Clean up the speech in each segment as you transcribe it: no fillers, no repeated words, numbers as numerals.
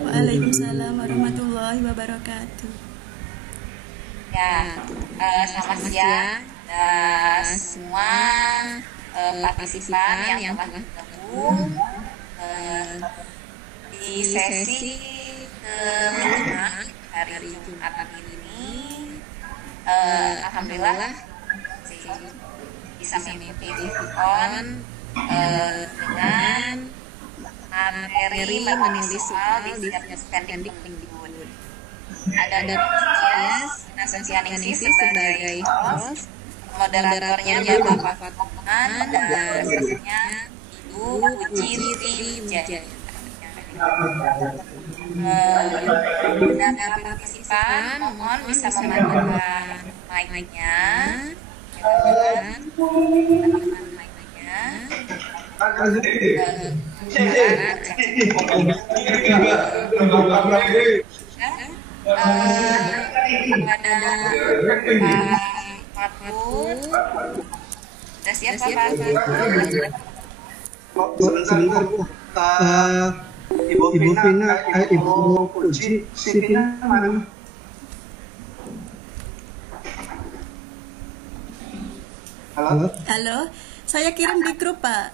Waalaikumsalam warahmatullahi wabarakatuh. Ya, selamat siang semua partisipan yang telah bergabung di sesi kelima hari Jumat ini. Alhamdulillah bisa mengikuti Vkon dengan materi menulis soal di Kemdikbud. Ada Nasianingsi sebagai host, moderatornya Bapak Fatman dan guestnya Ibu Uci Wijaya. Dan partisipan mohon bisa mematikan mic-nya. Ada Pak Fatul. Sudah siap Pak Fatul? Sebentar Bu. Ibu Vina, Ibu Uci, si Vina mana? Halo? Halo, saya kirim di grup Pak.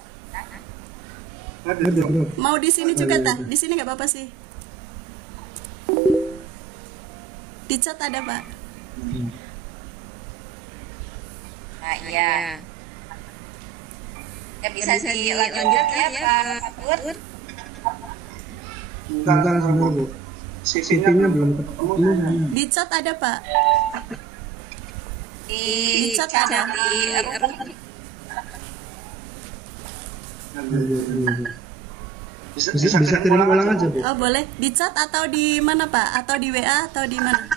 Ada grup. Mau di sini juga tak? Di sini nggak apa-apa sih. Di chat ada Pak. Nah iya. Ya bisa dilanjutkan ya Pak Fatul. Enggak sama Bu. Sitinya belum ketemu. Di chat ada Pak. Di chat chat ada. Bisa kirim ulang aja Bu. Oh boleh. Di chat atau di mana Pak? Atau di WA atau di mana?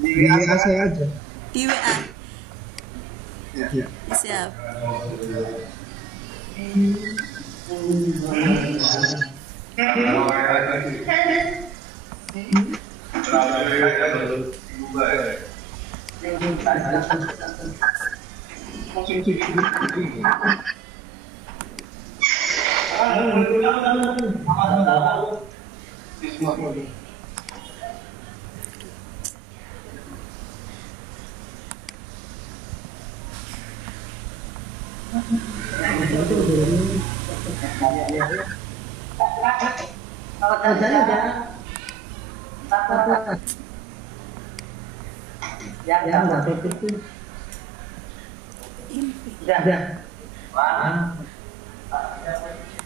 Di WA saya aja. Di WA. Ya. Siap.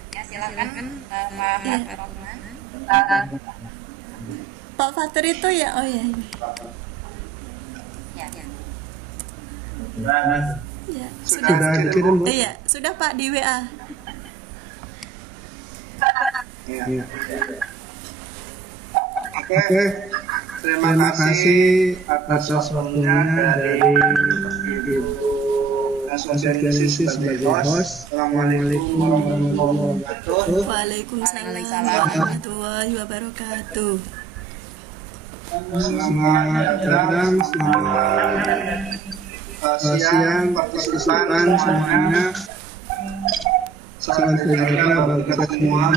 Ya silakan Pak Fatman. Pak Fatur itu ya, oh ya ini. Ya. Ya, Sudah dikirim Bu. Iya, sudah Pak di WA. Iya. Oke. Terima kasih atas waktunya dari Ibu Nasianingsi sebagai host. Assalamualaikum warahmatullahi wabarakatuh. Waalaikumsalam warahmatullahi wabarakatuh. Selamat datang, selamat siang partisipan semuanya. Salam sejahtera bagi kita semua.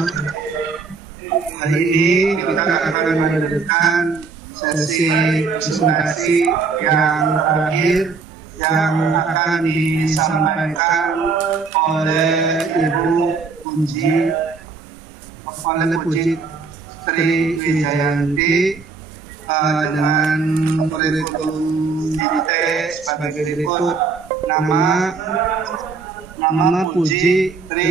Hari ini kita akan melanjutkan sesi presentasi yang terakhir yang akan disampaikan oleh Ibu Puji Tri Wijayanti dengan kurikulum vitae sebagai berikut. Nama Puji Tri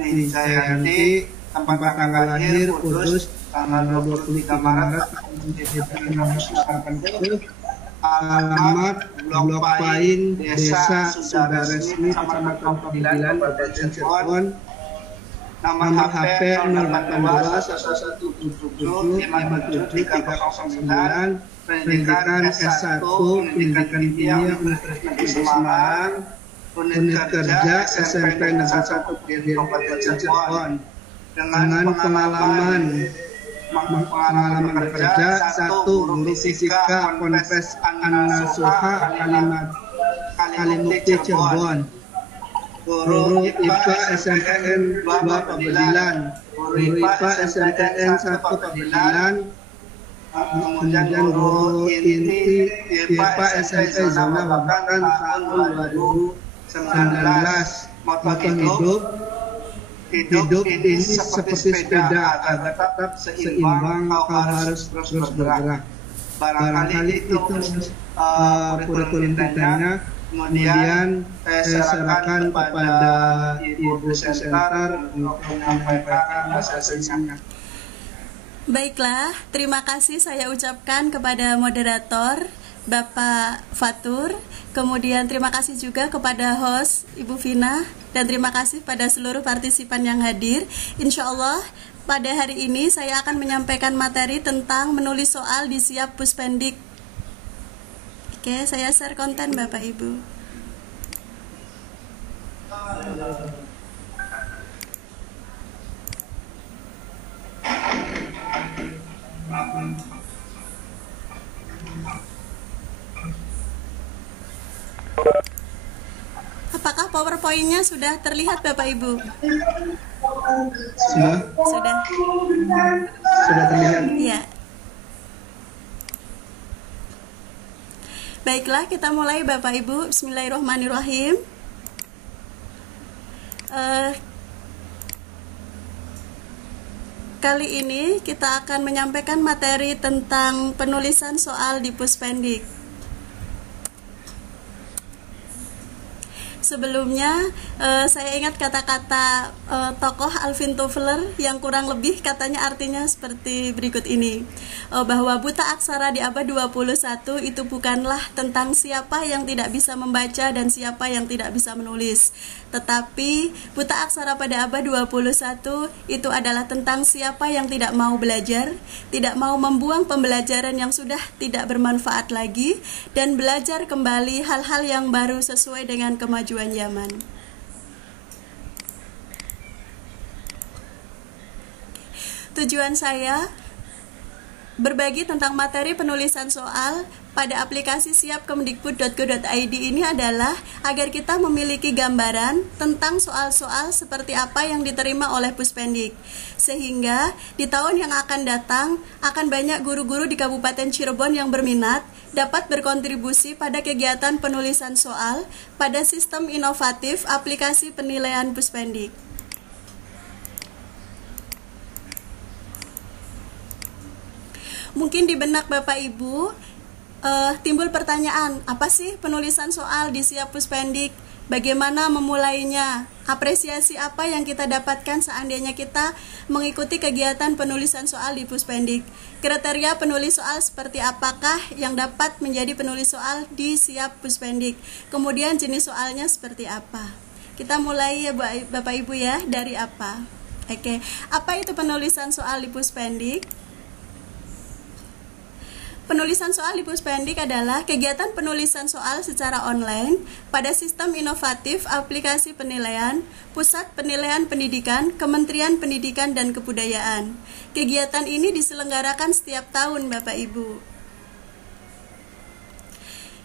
Wijayanti, tempat tanggal lahir Kudus tanggal 23 Maret 1980, alamat Blok Pain, Desa Sudah Resmi, Kecamatan Pembilan, Kabupaten Cirebon, nomor HP 018 pendidikan S1, pendidikan tinggi Universitas Negeri Semarang, unit kerja SMP Negeri 1 Kabupaten Cirebon, dengan pengalaman kerja 1 guru fisika Ponpes An-Nasuha Kalimukti Cirebon, guru IPA SMPN 2 Pembilan, guru IPA SMTN 1 Pembilan, kemudian guru inti IPA SMP Zona Babakan tahun 2019. Moto hidup ini seperti sepeda, agar tetap seimbang kau harus terus bergerak. Barangkali itu kurikulum kitanya. Kemudian saya serahkan kepada Ibu presenter untuk menyampaikan hasil singkatnya. Baiklah, terima kasih saya ucapkan kepada moderator Bapak Fatur. Kemudian terima kasih juga kepada host Ibu Vina. Dan terima kasih pada seluruh partisipan yang hadir. Insya Allah pada hari ini saya akan menyampaikan materi tentang menulis soal di Siap Puspendik. Oke, saya share konten Bapak Ibu. Apakah PowerPoint-nya sudah terlihat Bapak Ibu? Sudah terlihat. Iya. Baiklah, kita mulai Bapak Ibu. Bismillahirrahmanirrahim. Kali ini kita akan menyampaikan materi tentang penulisan soal di Puspendik. Sebelumnya saya ingat kata-kata tokoh Alvin Toffler yang kurang lebih katanya artinya seperti berikut ini, bahwa buta aksara di abad 21 itu bukanlah tentang siapa yang tidak bisa membaca dan siapa yang tidak bisa menulis, tetapi buta aksara pada abad 21 itu adalah tentang siapa yang tidak mau belajar, tidak mau membuang pembelajaran yang sudah tidak bermanfaat lagi, dan belajar kembali hal-hal yang baru sesuai dengan kemajuan zaman. Tujuan saya berbagi tentang materi penulisan soal pada aplikasi siapkemdikbud.go.id ini adalah agar kita memiliki gambaran tentang soal-soal seperti apa yang diterima oleh Puspendik, sehingga di tahun yang akan datang akan banyak guru-guru di Kabupaten Cirebon yang berminat dapat berkontribusi pada kegiatan penulisan soal pada sistem inovatif aplikasi penilaian Puspendik. Mungkin di benak Bapak Ibu timbul pertanyaan, apa sih penulisan soal di Siap Puspendik? Bagaimana memulainya? Apresiasi apa yang kita dapatkan seandainya kita mengikuti kegiatan penulisan soal di Puspendik? Kriteria penulis soal seperti apakah yang dapat menjadi penulis soal di Siap Puspendik? Kemudian jenis soalnya seperti apa? Kita mulai ya Bapak Ibu ya, dari apa? Oke, apa itu penulisan soal di Puspendik? Penulisan soal di Puspendik adalah kegiatan penulisan soal secara online pada sistem inovatif aplikasi penilaian Pusat Penilaian Pendidikan Kementerian Pendidikan dan Kebudayaan. Kegiatan ini diselenggarakan setiap tahun Bapak Ibu.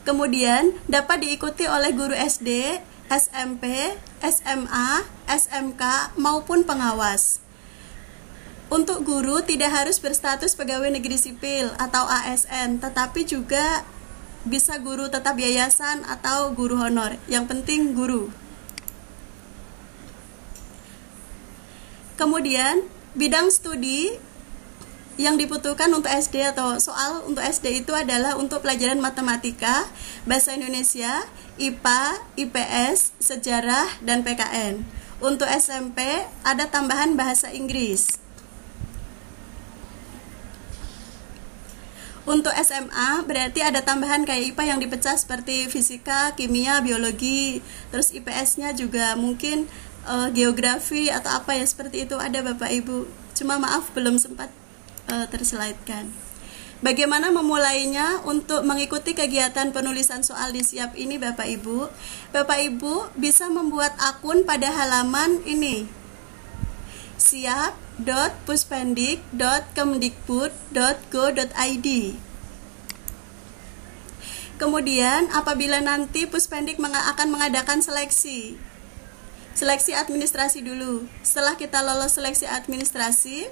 Kemudian dapat diikuti oleh guru SD, SMP, SMA, SMK maupun pengawas. Untuk guru tidak harus berstatus pegawai negeri sipil atau ASN, tetapi juga bisa guru tetap yayasan atau guru honor. Yang penting guru. Kemudian bidang studi yang dibutuhkan untuk SD atau soal untuk SD itu adalah untuk pelajaran matematika, bahasa Indonesia, IPA, IPS, sejarah, dan PKN. Untuk SMP ada tambahan bahasa Inggris. Untuk SMA berarti ada tambahan kayak IPA yang dipecah seperti fisika, kimia, biologi. Terus IPS-nya juga mungkin geografi atau apa ya seperti itu ada Bapak Ibu. Cuma maaf belum sempat terslaidkan. Bagaimana memulainya untuk mengikuti kegiatan penulisan soal di Siap ini Bapak Ibu? Bapak Ibu bisa membuat akun pada halaman ini. siap.puspendik.kemdikbud.go.id. Kemudian apabila nanti Puspendik akan mengadakan seleksi seleksi administrasi dulu. Setelah kita lolos seleksi administrasi,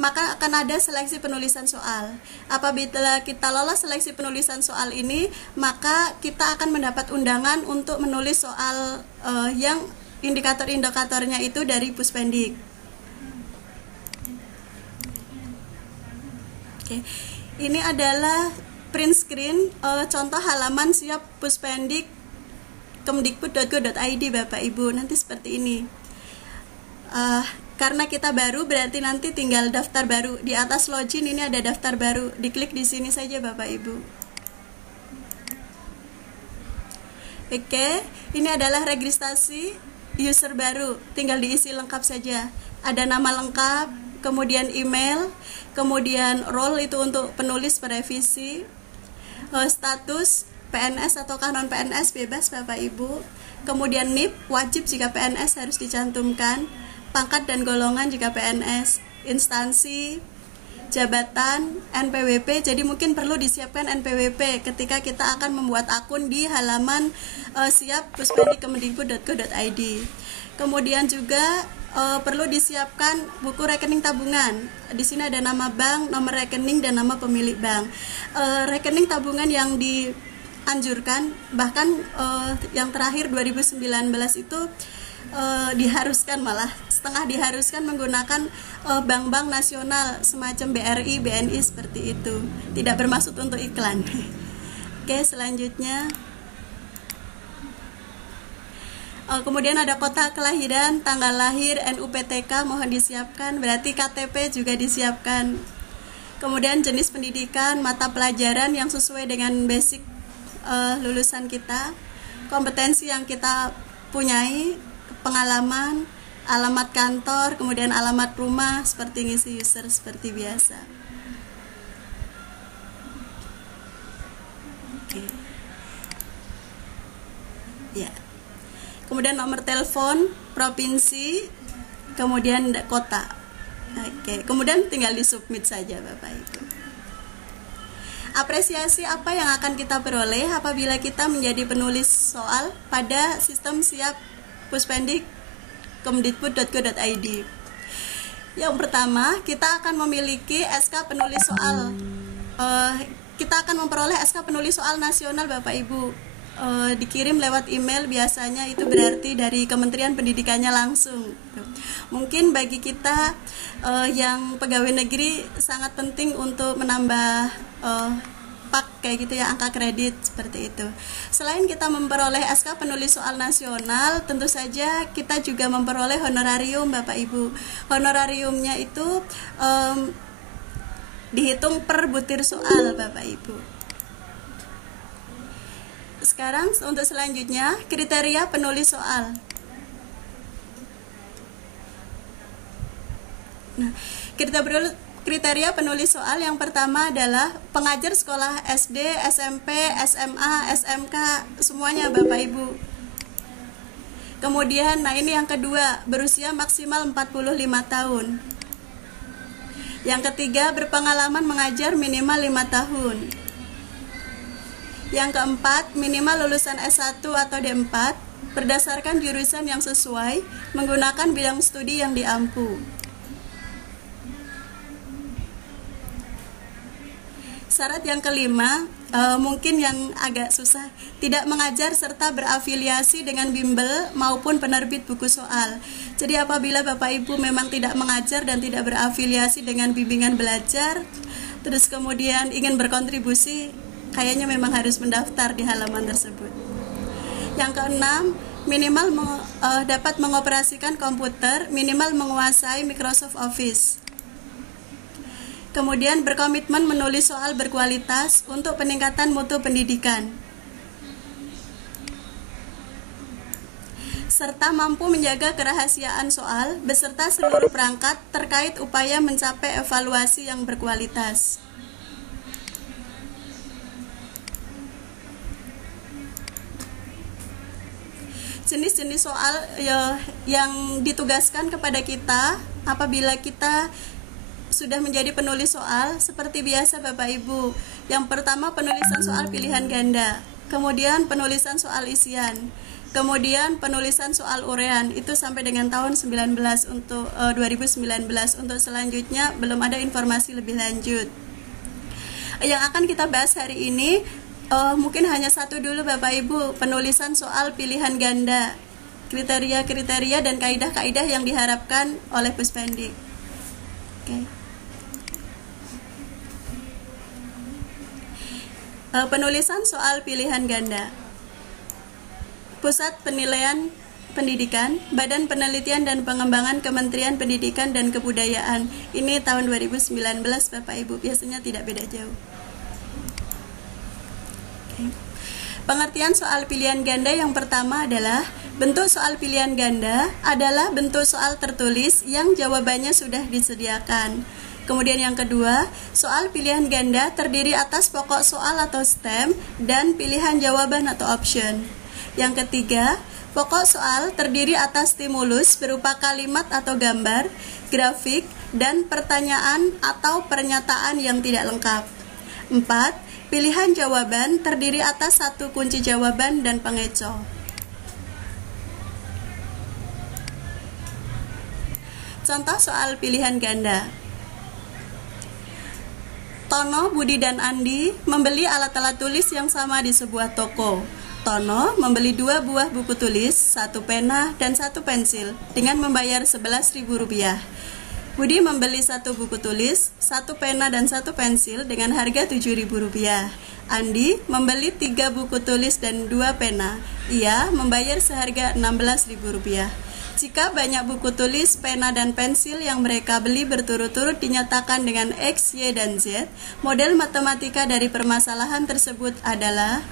maka akan ada seleksi penulisan soal. Apabila kita lolos seleksi penulisan soal ini, maka kita akan mendapat undangan untuk menulis soal yang indikator-indikatornya itu dari Puspendik. Oke. Ini adalah print screen contoh halaman siap Puspendik kemdikbud.go.id Bapak Ibu. Nanti seperti ini. Karena kita baru, berarti nanti tinggal daftar baru. Di atas login ini ada daftar baru. Diklik di sini saja Bapak Ibu. Oke, ini adalah registrasi user baru. Tinggal diisi lengkap saja. Ada nama lengkap, kemudian email, kemudian role itu untuk penulis perevisi, status PNS atau non PNS bebas Bapak Ibu, kemudian NIP wajib jika PNS harus dicantumkan, pangkat dan golongan jika PNS, instansi, jabatan, NPWP. Jadi mungkin perlu disiapkan NPWP ketika kita akan membuat akun di halaman siap puspendik.kemdikbud.go.id. Kemudian juga perlu disiapkan buku rekening tabungan. Di sini ada nama bank, nomor rekening, dan nama pemilik bank. Rekening tabungan yang dianjurkan, bahkan yang terakhir 2019 itu diharuskan, malah setengah diharuskan menggunakan bank-bank nasional semacam BRI, BNI seperti itu. Tidak bermaksud untuk iklan. Oke, selanjutnya kemudian ada kota kelahiran, tanggal lahir, NUPTK mohon disiapkan, berarti KTP juga disiapkan. Kemudian jenis pendidikan, mata pelajaran yang sesuai dengan basic lulusan kita, kompetensi yang kita punyai, pengalaman, alamat kantor, kemudian alamat rumah, seperti ngisi user seperti biasa. Oke. Ya. Kemudian nomor telepon, provinsi, kemudian kota. Oke, kemudian tinggal disubmit saja Bapak Ibu. Apresiasi apa yang akan kita peroleh apabila kita menjadi penulis soal pada sistem siap Puspendik kemdikbud.go.id. Yang pertama, kita akan memiliki SK penulis soal. Kita akan memperoleh SK penulis soal nasional Bapak Ibu. Dikirim lewat email, biasanya itu berarti dari Kementerian Pendidikannya langsung. Mungkin bagi kita yang pegawai negeri sangat penting untuk menambah pak kayak gitu ya, angka kredit seperti itu. Selain kita memperoleh SK penulis soal nasional, tentu saja kita juga memperoleh honorarium Bapak Ibu. Honorariumnya itu dihitung per butir soal Bapak Ibu. Sekarang untuk selanjutnya, kriteria penulis soal. Nah, kriteria penulis soal yang pertama adalah pengajar sekolah SD, SMP, SMA, SMK, semuanya Bapak Ibu. Kemudian, nah ini yang kedua, berusia maksimal 45 tahun. Yang ketiga, berpengalaman mengajar minimal 5 tahun. Yang keempat, minimal lulusan S1 atau D4 berdasarkan jurusan yang sesuai menggunakan bidang studi yang diampu. Syarat yang kelima, mungkin yang agak susah, tidak mengajar serta berafiliasi dengan bimbel maupun penerbit buku soal. Jadi apabila Bapak Ibu memang tidak mengajar dan tidak berafiliasi dengan bimbingan belajar, terus kemudian ingin berkontribusi, kayaknya memang harus mendaftar di halaman tersebut. Yang keenam, minimal dapat mengoperasikan komputer, minimal menguasai Microsoft Office. Kemudian berkomitmen menulis soal berkualitas untuk peningkatan mutu pendidikan. Serta mampu menjaga kerahasiaan soal beserta seluruh perangkat terkait upaya mencapai evaluasi yang berkualitas. Jenis-jenis soal yang ditugaskan kepada kita apabila kita sudah menjadi penulis soal seperti biasa Bapak Ibu. Yang pertama, penulisan soal pilihan ganda, kemudian penulisan soal isian, Kemudian penulisan soal urean itu sampai dengan tahun 19 untuk 2019. Untuk selanjutnya belum ada informasi lebih lanjut. Yang akan kita bahas hari ini mungkin hanya satu dulu Bapak Ibu, penulisan soal pilihan ganda, kriteria-kriteria dan kaidah-kaidah yang diharapkan oleh Puspendik. Oke. Penulisan soal pilihan ganda. Pusat Penilaian Pendidikan, Badan Penelitian dan Pengembangan Kementerian Pendidikan dan Kebudayaan. Ini tahun 2019 Bapak Ibu, biasanya tidak beda jauh. Oke. Pengertian soal pilihan ganda yang pertama adalah bentuk soal pilihan ganda adalah bentuk soal tertulis yang jawabannya sudah disediakan. Kemudian yang kedua, soal pilihan ganda terdiri atas pokok soal atau stem dan pilihan jawaban atau option. Yang ketiga, pokok soal terdiri atas stimulus berupa kalimat atau gambar, grafik, dan pertanyaan atau pernyataan yang tidak lengkap. 4. Pilihan jawaban terdiri atas satu kunci jawaban dan pengecoh. Contoh soal pilihan ganda. Tono, Budi, dan Andi membeli alat-alat tulis yang sama di sebuah toko. Tono membeli 2 buah buku tulis, 1 pena, dan 1 pensil dengan membayar Rp11.000. Budi membeli 1 buku tulis, 1 pena, dan 1 pensil dengan harga Rp7.000. Andi membeli 3 buku tulis dan 2 pena. Ia membayar seharga Rp16.000. Jika banyak buku tulis, pena, dan pensil yang mereka beli berturut-turut dinyatakan dengan X, Y, dan Z, model matematika dari permasalahan tersebut adalah...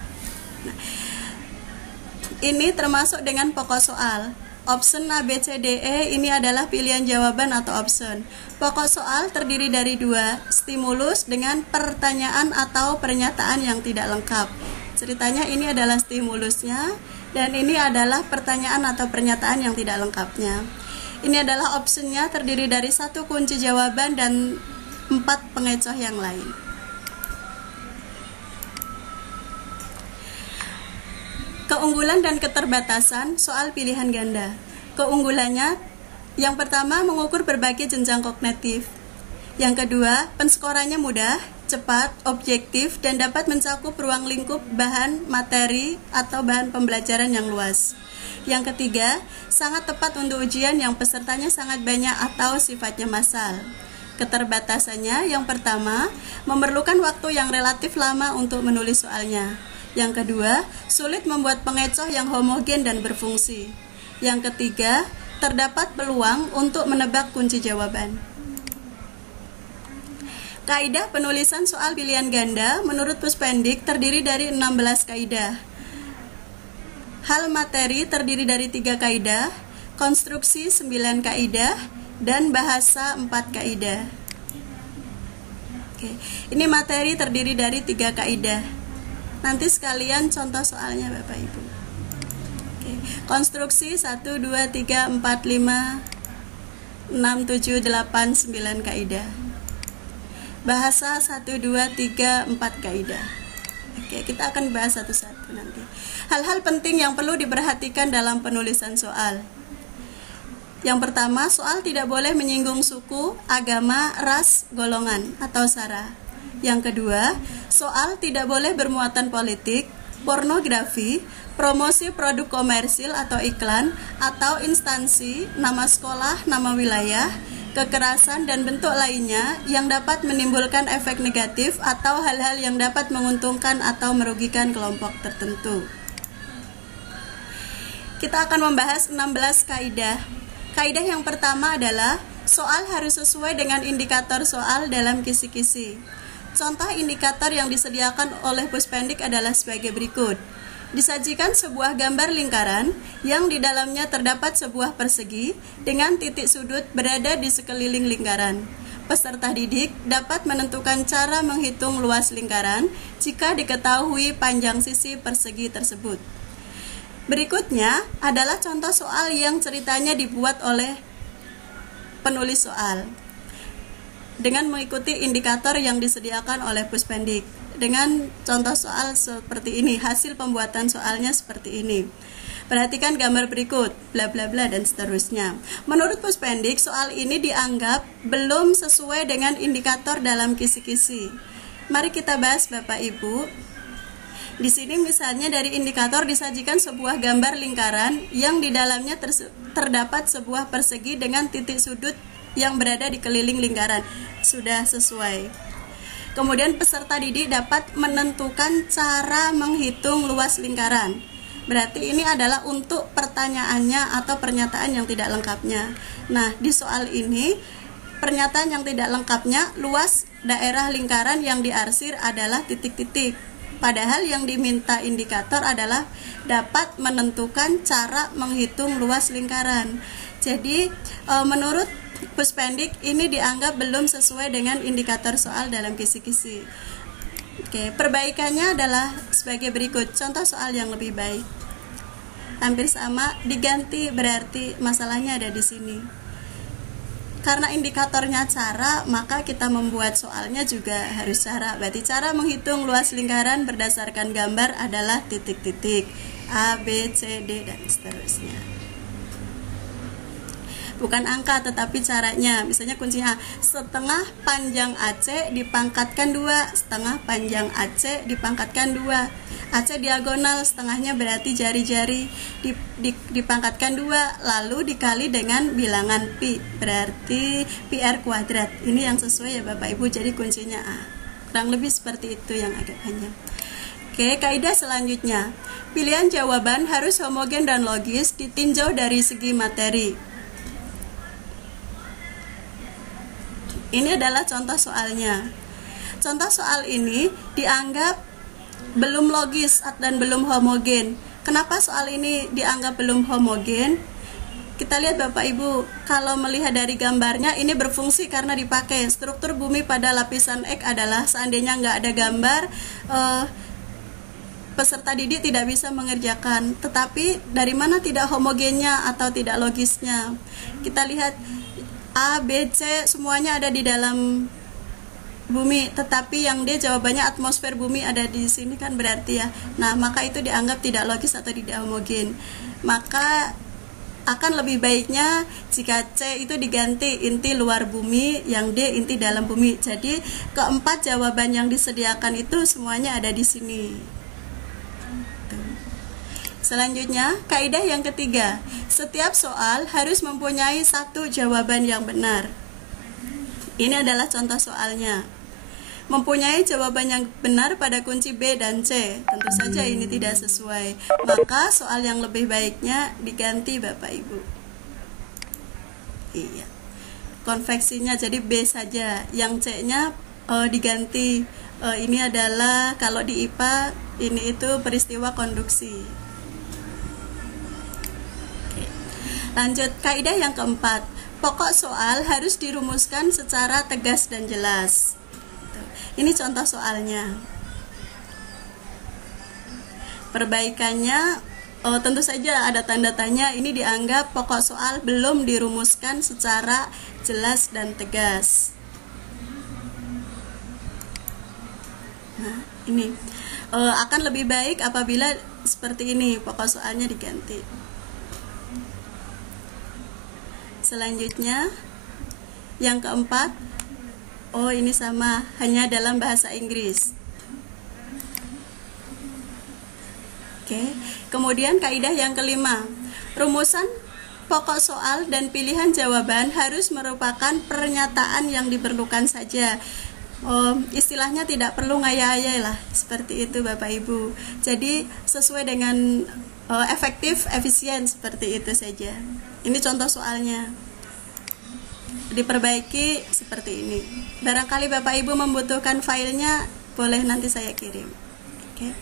Ini termasuk dengan pokok soal. Option A, B, C, D, E ini adalah pilihan jawaban atau option. Pokok soal terdiri dari 2, stimulus dengan pertanyaan atau pernyataan yang tidak lengkap. Ceritanya ini adalah stimulusnya dan ini adalah pertanyaan atau pernyataan yang tidak lengkapnya. Ini adalah optionnya terdiri dari 1 kunci jawaban dan 4 pengecoh yang lain. Keunggulan dan keterbatasan soal pilihan ganda. Keunggulannya, yang pertama mengukur berbagai jenjang kognitif. Yang kedua, penskorannya mudah, cepat, objektif, dan dapat mencakup ruang lingkup bahan materi atau bahan pembelajaran yang luas. Yang ketiga, sangat tepat untuk ujian yang pesertanya sangat banyak atau sifatnya massal. Keterbatasannya, yang pertama, memerlukan waktu yang relatif lama untuk menulis soalnya. Yang kedua, sulit membuat pengecoh yang homogen dan berfungsi. Yang ketiga, terdapat peluang untuk menebak kunci jawaban. Kaidah penulisan soal pilihan ganda menurut Puspendik terdiri dari 16 kaidah. Hal materi terdiri dari 3 kaidah, konstruksi 9 kaidah, dan bahasa 4 kaidah. Oke, ini materi terdiri dari 3 kaidah. Nanti sekalian contoh soalnya Bapak Ibu. Oke. Konstruksi 1, 2, 3, 4, 5, 6, 7, 8, 9 kaidah. Bahasa 1, 2, 3, 4 kaidah. Oke, kita akan bahas satu-satu nanti. Hal-hal penting yang perlu diperhatikan dalam penulisan soal. Yang pertama, soal tidak boleh menyinggung suku, agama, ras, golongan, atau sara. Yang kedua, soal tidak boleh bermuatan politik, pornografi, promosi produk komersil atau iklan, atau instansi, nama sekolah, nama wilayah, kekerasan, dan bentuk lainnya yang dapat menimbulkan efek negatif atau hal-hal yang dapat menguntungkan atau merugikan kelompok tertentu. Kita akan membahas 16 kaidah. Kaidah yang pertama adalah soal harus sesuai dengan indikator soal dalam kisi-kisi. Contoh indikator yang disediakan oleh Puspendik adalah sebagai berikut. Disajikan sebuah gambar lingkaran yang di dalamnya terdapat sebuah persegi dengan titik sudut berada di sekeliling lingkaran. Peserta didik dapat menentukan cara menghitung luas lingkaran jika diketahui panjang sisi persegi tersebut. Berikutnya adalah contoh soal yang ceritanya dibuat oleh penulis soal dengan mengikuti indikator yang disediakan oleh Puspendik. Dengan contoh soal seperti ini, hasil pembuatan soalnya seperti ini. Perhatikan gambar berikut, bla bla bla dan seterusnya. Menurut Puspendik, soal ini dianggap belum sesuai dengan indikator dalam kisi-kisi. Mari kita bahas Bapak Ibu. Di sini misalnya dari indikator disajikan sebuah gambar lingkaran yang di dalamnya terdapat sebuah persegi dengan titik sudut yang berada di keliling lingkaran. Sudah sesuai. Kemudian peserta didik dapat menentukan cara menghitung luas lingkaran. Berarti ini adalah untuk pertanyaannya atau pernyataan yang tidak lengkapnya. Nah, di soal ini pernyataan yang tidak lengkapnya, luas daerah lingkaran yang diarsir adalah titik-titik. Padahal yang diminta indikator adalah dapat menentukan cara menghitung luas lingkaran. Jadi, menurut Puspendik ini dianggap belum sesuai dengan indikator soal dalam kisi-kisi. Oke, perbaikannya adalah sebagai berikut. Contoh soal yang lebih baik. Hampir sama, diganti berarti masalahnya ada di sini. Karena indikatornya cara, maka kita membuat soalnya juga harus cara. Berarti cara menghitung luas lingkaran berdasarkan gambar adalah titik-titik A, B, C, D, dan seterusnya. Bukan angka tetapi caranya. Misalnya kuncinya setengah panjang AC dipangkatkan 2, setengah panjang AC dipangkatkan 2. AC diagonal, setengahnya berarti jari-jari dipangkatkan 2, lalu dikali dengan bilangan pi, berarti pi r kuadrat. Ini yang sesuai ya Bapak Ibu, jadi kuncinya A. Kurang lebih seperti itu yang agak panjang. Oke, kaidah selanjutnya. Pilihan jawaban harus homogen dan logis ditinjau dari segi materi. Ini adalah contoh soalnya. Contoh soal ini dianggap belum logis dan belum homogen. Kenapa soal ini dianggap belum homogen? Kita lihat Bapak Ibu, kalau melihat dari gambarnya ini berfungsi karena dipakai. Struktur bumi pada lapisan X adalah seandainya nggak ada gambar, peserta didik tidak bisa mengerjakan. Tetapi dari mana tidak homogennya atau tidak logisnya? Kita lihat A, B, C semuanya ada di dalam bumi, tetapi yang D jawabannya atmosfer bumi ada di sini kan berarti ya. Nah, maka itu dianggap tidak logis atau tidak homogen. Maka akan lebih baiknya jika C itu diganti inti luar bumi, yang D inti dalam bumi. Jadi keempat jawaban yang disediakan itu semuanya ada di sini. Selanjutnya, kaidah yang ketiga, setiap soal harus mempunyai satu jawaban yang benar. Ini adalah contoh soalnya. Mempunyai jawaban yang benar pada kunci B dan C. Tentu saja ini tidak sesuai. Maka soal yang lebih baiknya diganti Bapak Ibu. Iya. Konveksinya jadi B saja. Yang C-nya diganti. Ini adalah kalau di IPA ini itu peristiwa konduksi. Lanjut, kaidah yang keempat. Pokok soal harus dirumuskan secara tegas dan jelas. Ini contoh soalnya. Perbaikannya, tentu saja ada tanda tanya. Ini dianggap pokok soal belum dirumuskan secara jelas dan tegas. Nah, ini akan lebih baik apabila seperti ini, pokok soalnya diganti. Selanjutnya, yang keempat, ini sama, hanya dalam bahasa Inggris. Oke. Kemudian kaidah yang kelima, rumusan pokok soal dan pilihan jawaban harus merupakan pernyataan yang diperlukan saja. Istilahnya tidak perlu ngayal-ngayal lah, seperti itu Bapak Ibu. Jadi sesuai dengan efektif, efisien, seperti itu saja. Ini contoh soalnya. Diperbaiki seperti ini. Barangkali Bapak Ibu membutuhkan filenya, boleh nanti saya kirim. Oke.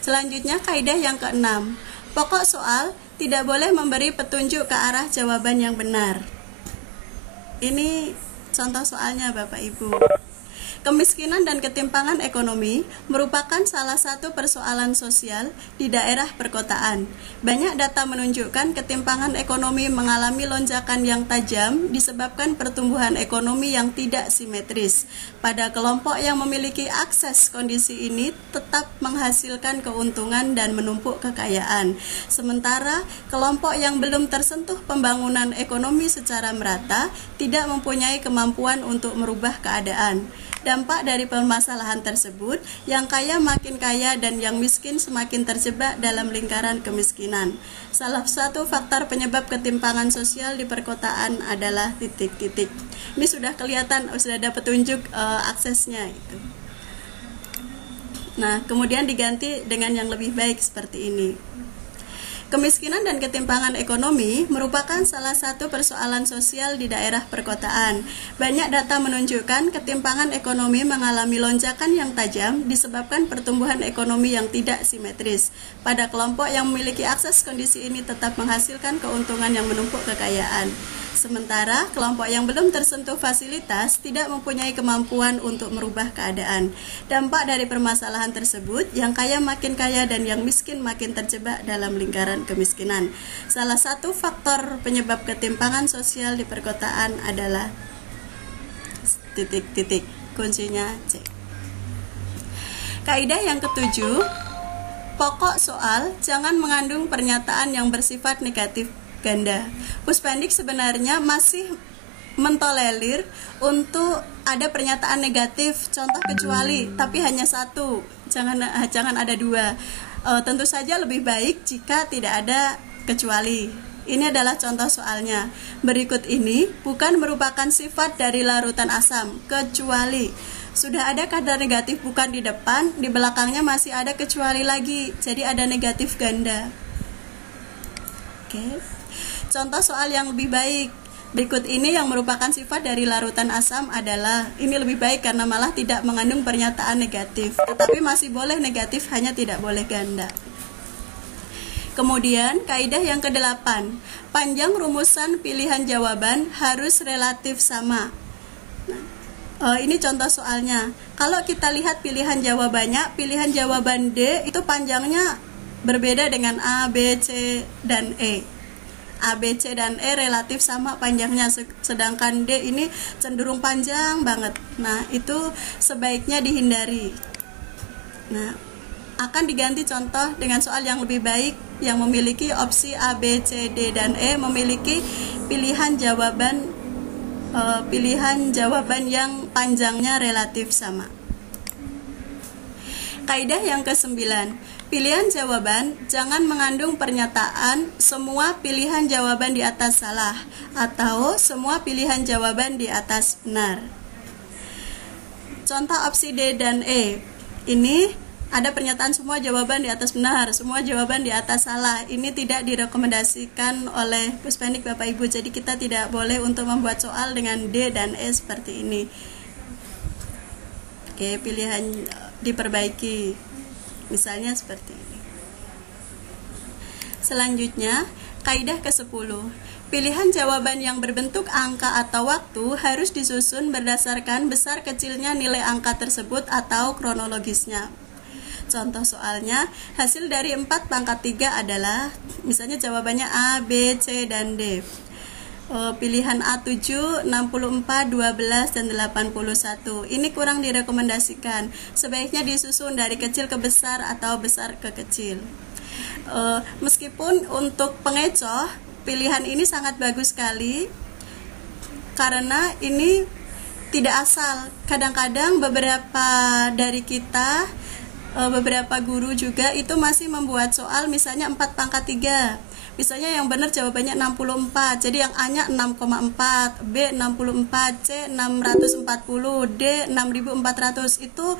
Selanjutnya kaidah yang keenam. Pokok soal tidak boleh memberi petunjuk ke arah jawaban yang benar. Ini contoh soalnya Bapak Ibu. Kemiskinan dan ketimpangan ekonomi merupakan salah satu persoalan sosial di daerah perkotaan. Banyak data menunjukkan ketimpangan ekonomi mengalami lonjakan yang tajam disebabkan pertumbuhan ekonomi yang tidak simetris. Pada kelompok yang memiliki akses, kondisi ini tetap menghasilkan keuntungan dan menumpuk kekayaan. Sementara kelompok yang belum tersentuh pembangunan ekonomi secara merata tidak mempunyai kemampuan untuk merubah keadaan. Dampak dari permasalahan tersebut, yang kaya makin kaya dan yang miskin semakin terjebak dalam lingkaran kemiskinan. Salah satu faktor penyebab ketimpangan sosial di perkotaan adalah titik-titik. Ini sudah kelihatan, sudah ada petunjuk aksesnya itu. Nah, kemudian diganti dengan yang lebih baik seperti ini. Kemiskinan dan ketimpangan ekonomi merupakan salah satu persoalan sosial di daerah perkotaan. Banyak data menunjukkan ketimpangan ekonomi mengalami lonjakan yang tajam disebabkan pertumbuhan ekonomi yang tidak simetris. Pada kelompok yang memiliki akses, kondisi ini tetap menghasilkan keuntungan yang menumpuk kekayaan. Sementara kelompok yang belum tersentuh fasilitas tidak mempunyai kemampuan untuk merubah keadaan. Dampak dari permasalahan tersebut, yang kaya makin kaya dan yang miskin makin terjebak dalam lingkaran kemiskinan. Salah satu faktor penyebab ketimpangan sosial di perkotaan adalah titik-titik. Kuncinya C. Kaidah yang ketujuh, pokok soal jangan mengandung pernyataan yang bersifat negatif ganda. Puspendik sebenarnya masih mentolerir untuk ada pernyataan negatif, contoh kecuali, tapi hanya satu, jangan ada dua. Tentu saja lebih baik jika tidak ada kecuali. Ini adalah contoh soalnya. Berikut ini bukan merupakan sifat dari larutan asam, kecuali. Sudah ada kadar negatif bukan di depan, di belakangnya masih ada kecuali lagi, jadi ada negatif ganda. Oke. Contoh soal yang lebih baik. Berikut ini yang merupakan sifat dari larutan asam adalah, ini lebih baik karena malah tidak mengandung pernyataan negatif, tetapi masih boleh negatif, hanya tidak boleh ganda. Kemudian kaidah yang ke-8, panjang rumusan pilihan jawaban harus relatif sama. Ini contoh soalnya. Kalau kita lihat pilihan jawabannya, pilihan jawaban D itu panjangnya berbeda dengan A, B, C, dan E. A, B, C, dan E relatif sama panjangnya, sedangkan D ini cenderung panjang banget. Nah, itu sebaiknya dihindari. Nah, akan diganti contoh dengan soal yang lebih baik, yang memiliki opsi A, B, C, D, dan E memiliki pilihan jawaban yang panjangnya relatif sama. Kaidah yang ke-9, pilihan jawaban jangan mengandung pernyataan semua pilihan jawaban di atas salah atau semua pilihan jawaban di atas benar. Contoh opsi D dan E. Ini ada pernyataan semua jawaban di atas benar, semua jawaban di atas salah. Ini tidak direkomendasikan oleh Puspendik Bapak Ibu. Jadi kita tidak boleh untuk membuat soal dengan D dan E seperti ini. Oke, pilihan diperbaiki. Misalnya seperti ini. Selanjutnya, kaidah ke-10. Pilihan jawaban yang berbentuk angka atau waktu harus disusun berdasarkan besar kecilnya nilai angka tersebut atau kronologisnya. Contoh soalnya, hasil dari 4 pangkat 3 adalah, misalnya jawabannya A, B, C, dan D. Pilihan A7, 64, 12, dan 81. Ini kurang direkomendasikan. Sebaiknya disusun dari kecil ke besar atau besar ke kecil. Meskipun untuk pengecoh, pilihan ini sangat bagus sekali karena ini tidak asal. Kadang-kadang beberapa dari kita, beberapa guru juga itu masih membuat soal misalnya 4 pangkat 3. Misalnya yang benar jawabannya 64, jadi yang A-nya 6,4, B 64, C 640, D 6400. Itu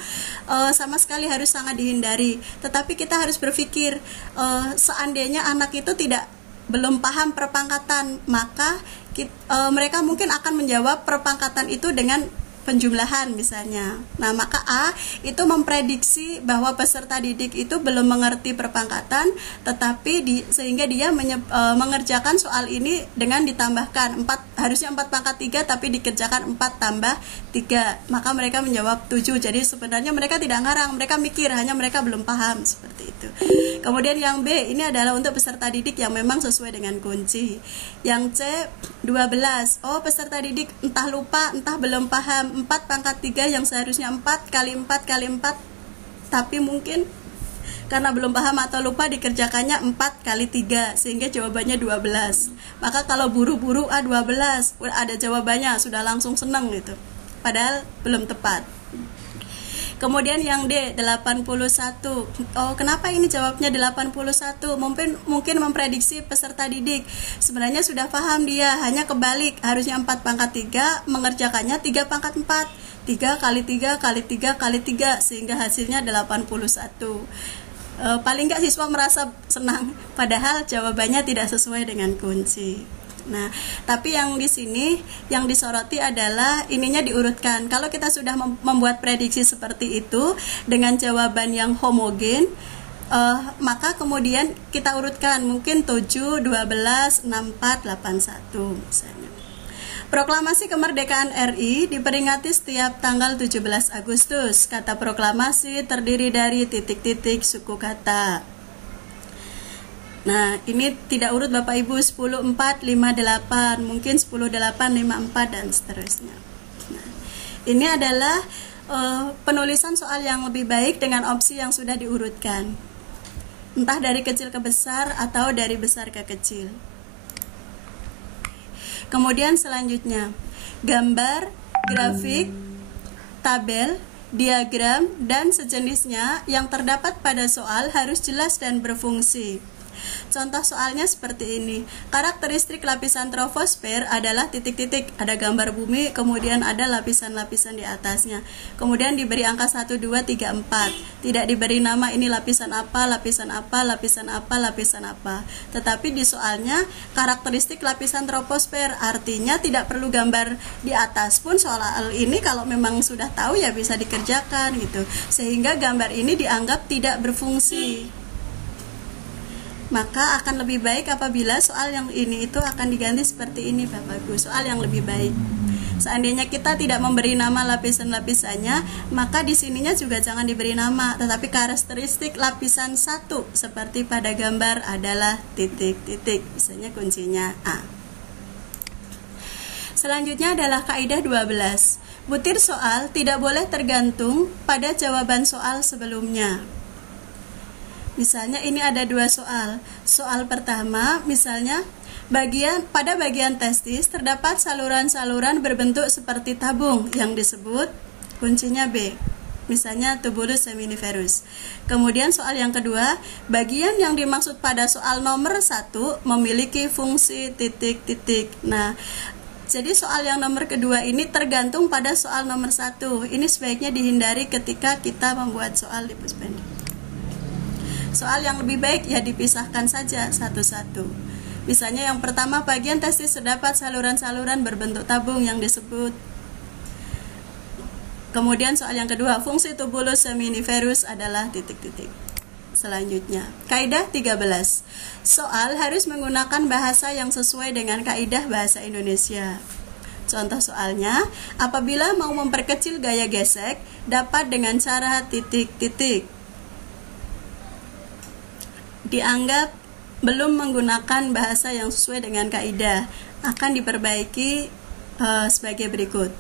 sama sekali harus sangat dihindari. Tetapi kita harus berpikir, seandainya anak itu belum paham perpangkatan, maka mereka mungkin akan menjawab perpangkatan itu dengan penjumlahan misalnya. Nah, maka A itu memprediksi bahwa peserta didik itu belum mengerti perpangkatan, tetapi sehingga dia mengerjakan soal ini dengan ditambahkan harusnya 4 pangkat 3 tapi dikerjakan 4 tambah 3. Maka mereka menjawab 7. Jadi sebenarnya mereka tidak ngarang, mereka mikir, hanya mereka belum paham seperti itu. Kemudian yang B ini adalah untuk peserta didik yang memang sesuai dengan kunci. Yang C 12. Oh, peserta didik entah lupa, entah belum paham 4 pangkat 3 yang seharusnya 4 kali 4 kali 4, tapi mungkin karena belum paham atau lupa dikerjakannya 4 kali 3 sehingga jawabannya 12. Maka kalau buru-buru 12, ada jawabannya, sudah langsung senang gitu. Padahal belum tepat. Kemudian yang D 81. Oh, kenapa ini jawabnya 81? Mungkin memprediksi peserta didik sebenarnya sudah paham, dia hanya kebalik, harusnya 4 pangkat 3 mengerjakannya 3 pangkat 4. 3 kali 3 kali 3 kali 3 sehingga hasilnya 81. Paling nggak siswa merasa senang, padahal jawabannya tidak sesuai dengan kunci. Nah, tapi yang di sini yang disoroti adalah ininya diurutkan. Kalau kita sudah membuat prediksi seperti itu dengan jawaban yang homogen, maka kemudian kita urutkan mungkin 7, 12, 64, 81 misalnya. Proklamasi Kemerdekaan RI diperingati setiap tanggal 17 Agustus. Kata proklamasi terdiri dari titik-titik suku kata. Nah, ini tidak urut Bapak Ibu, 10, 4, 5, 8, mungkin 10, 8, 5, 4, dan seterusnya. Nah, ini adalah penulisan soal yang lebih baik dengan opsi yang sudah diurutkan. Entah dari kecil ke besar atau dari besar ke kecil. Kemudian selanjutnya, gambar, grafik, tabel, diagram, dan sejenisnya yang terdapat pada soal harus jelas dan berfungsi. Contoh soalnya seperti ini. Karakteristik lapisan troposfer adalah titik-titik, ada gambar bumi, kemudian ada lapisan-lapisan di atasnya. Kemudian diberi angka 1, 2, 3, 4. Tidak diberi nama ini lapisan apa, lapisan apa, lapisan apa, lapisan apa. Tetapi di soalnya karakteristik lapisan troposfer, artinya tidak perlu gambar di atas pun soal ini kalau memang sudah tahu ya bisa dikerjakan gitu. Sehingga gambar ini dianggap tidak berfungsi. Maka akan lebih baik apabila soal yang ini itu akan diganti seperti ini Bapak Ibu, soal yang lebih baik. Seandainya kita tidak memberi nama lapisan-lapisannya, maka di sininya juga jangan diberi nama, tetapi karakteristik lapisan 1 seperti pada gambar adalah titik-titik, misalnya kuncinya A. Selanjutnya adalah kaidah 12. Butir soal tidak boleh tergantung pada jawaban soal sebelumnya. Misalnya ini ada 2 soal. Soal pertama misalnya pada bagian testis terdapat saluran-saluran berbentuk seperti tabung yang disebut kuncinya B. Misalnya tubulus seminiferus. Kemudian soal yang kedua, bagian yang dimaksud pada soal nomor 1 memiliki fungsi titik-titik. Nah, jadi soal yang nomor kedua ini tergantung pada soal nomor 1. Ini sebaiknya dihindari ketika kita membuat soal di Puspendi. Soal yang lebih baik ya dipisahkan saja satu-satu. Misalnya yang pertama, bagian testis terdapat saluran-saluran berbentuk tabung yang disebut. Kemudian soal yang kedua, fungsi tubulus seminiferus adalah titik-titik. Selanjutnya, kaidah 13. Soal harus menggunakan bahasa yang sesuai dengan kaidah bahasa Indonesia. Contoh soalnya, apabila mau memperkecil gaya gesek, dapat dengan cara titik-titik. Dianggap belum menggunakan bahasa yang sesuai dengan kaidah, akan diperbaiki sebagai berikut.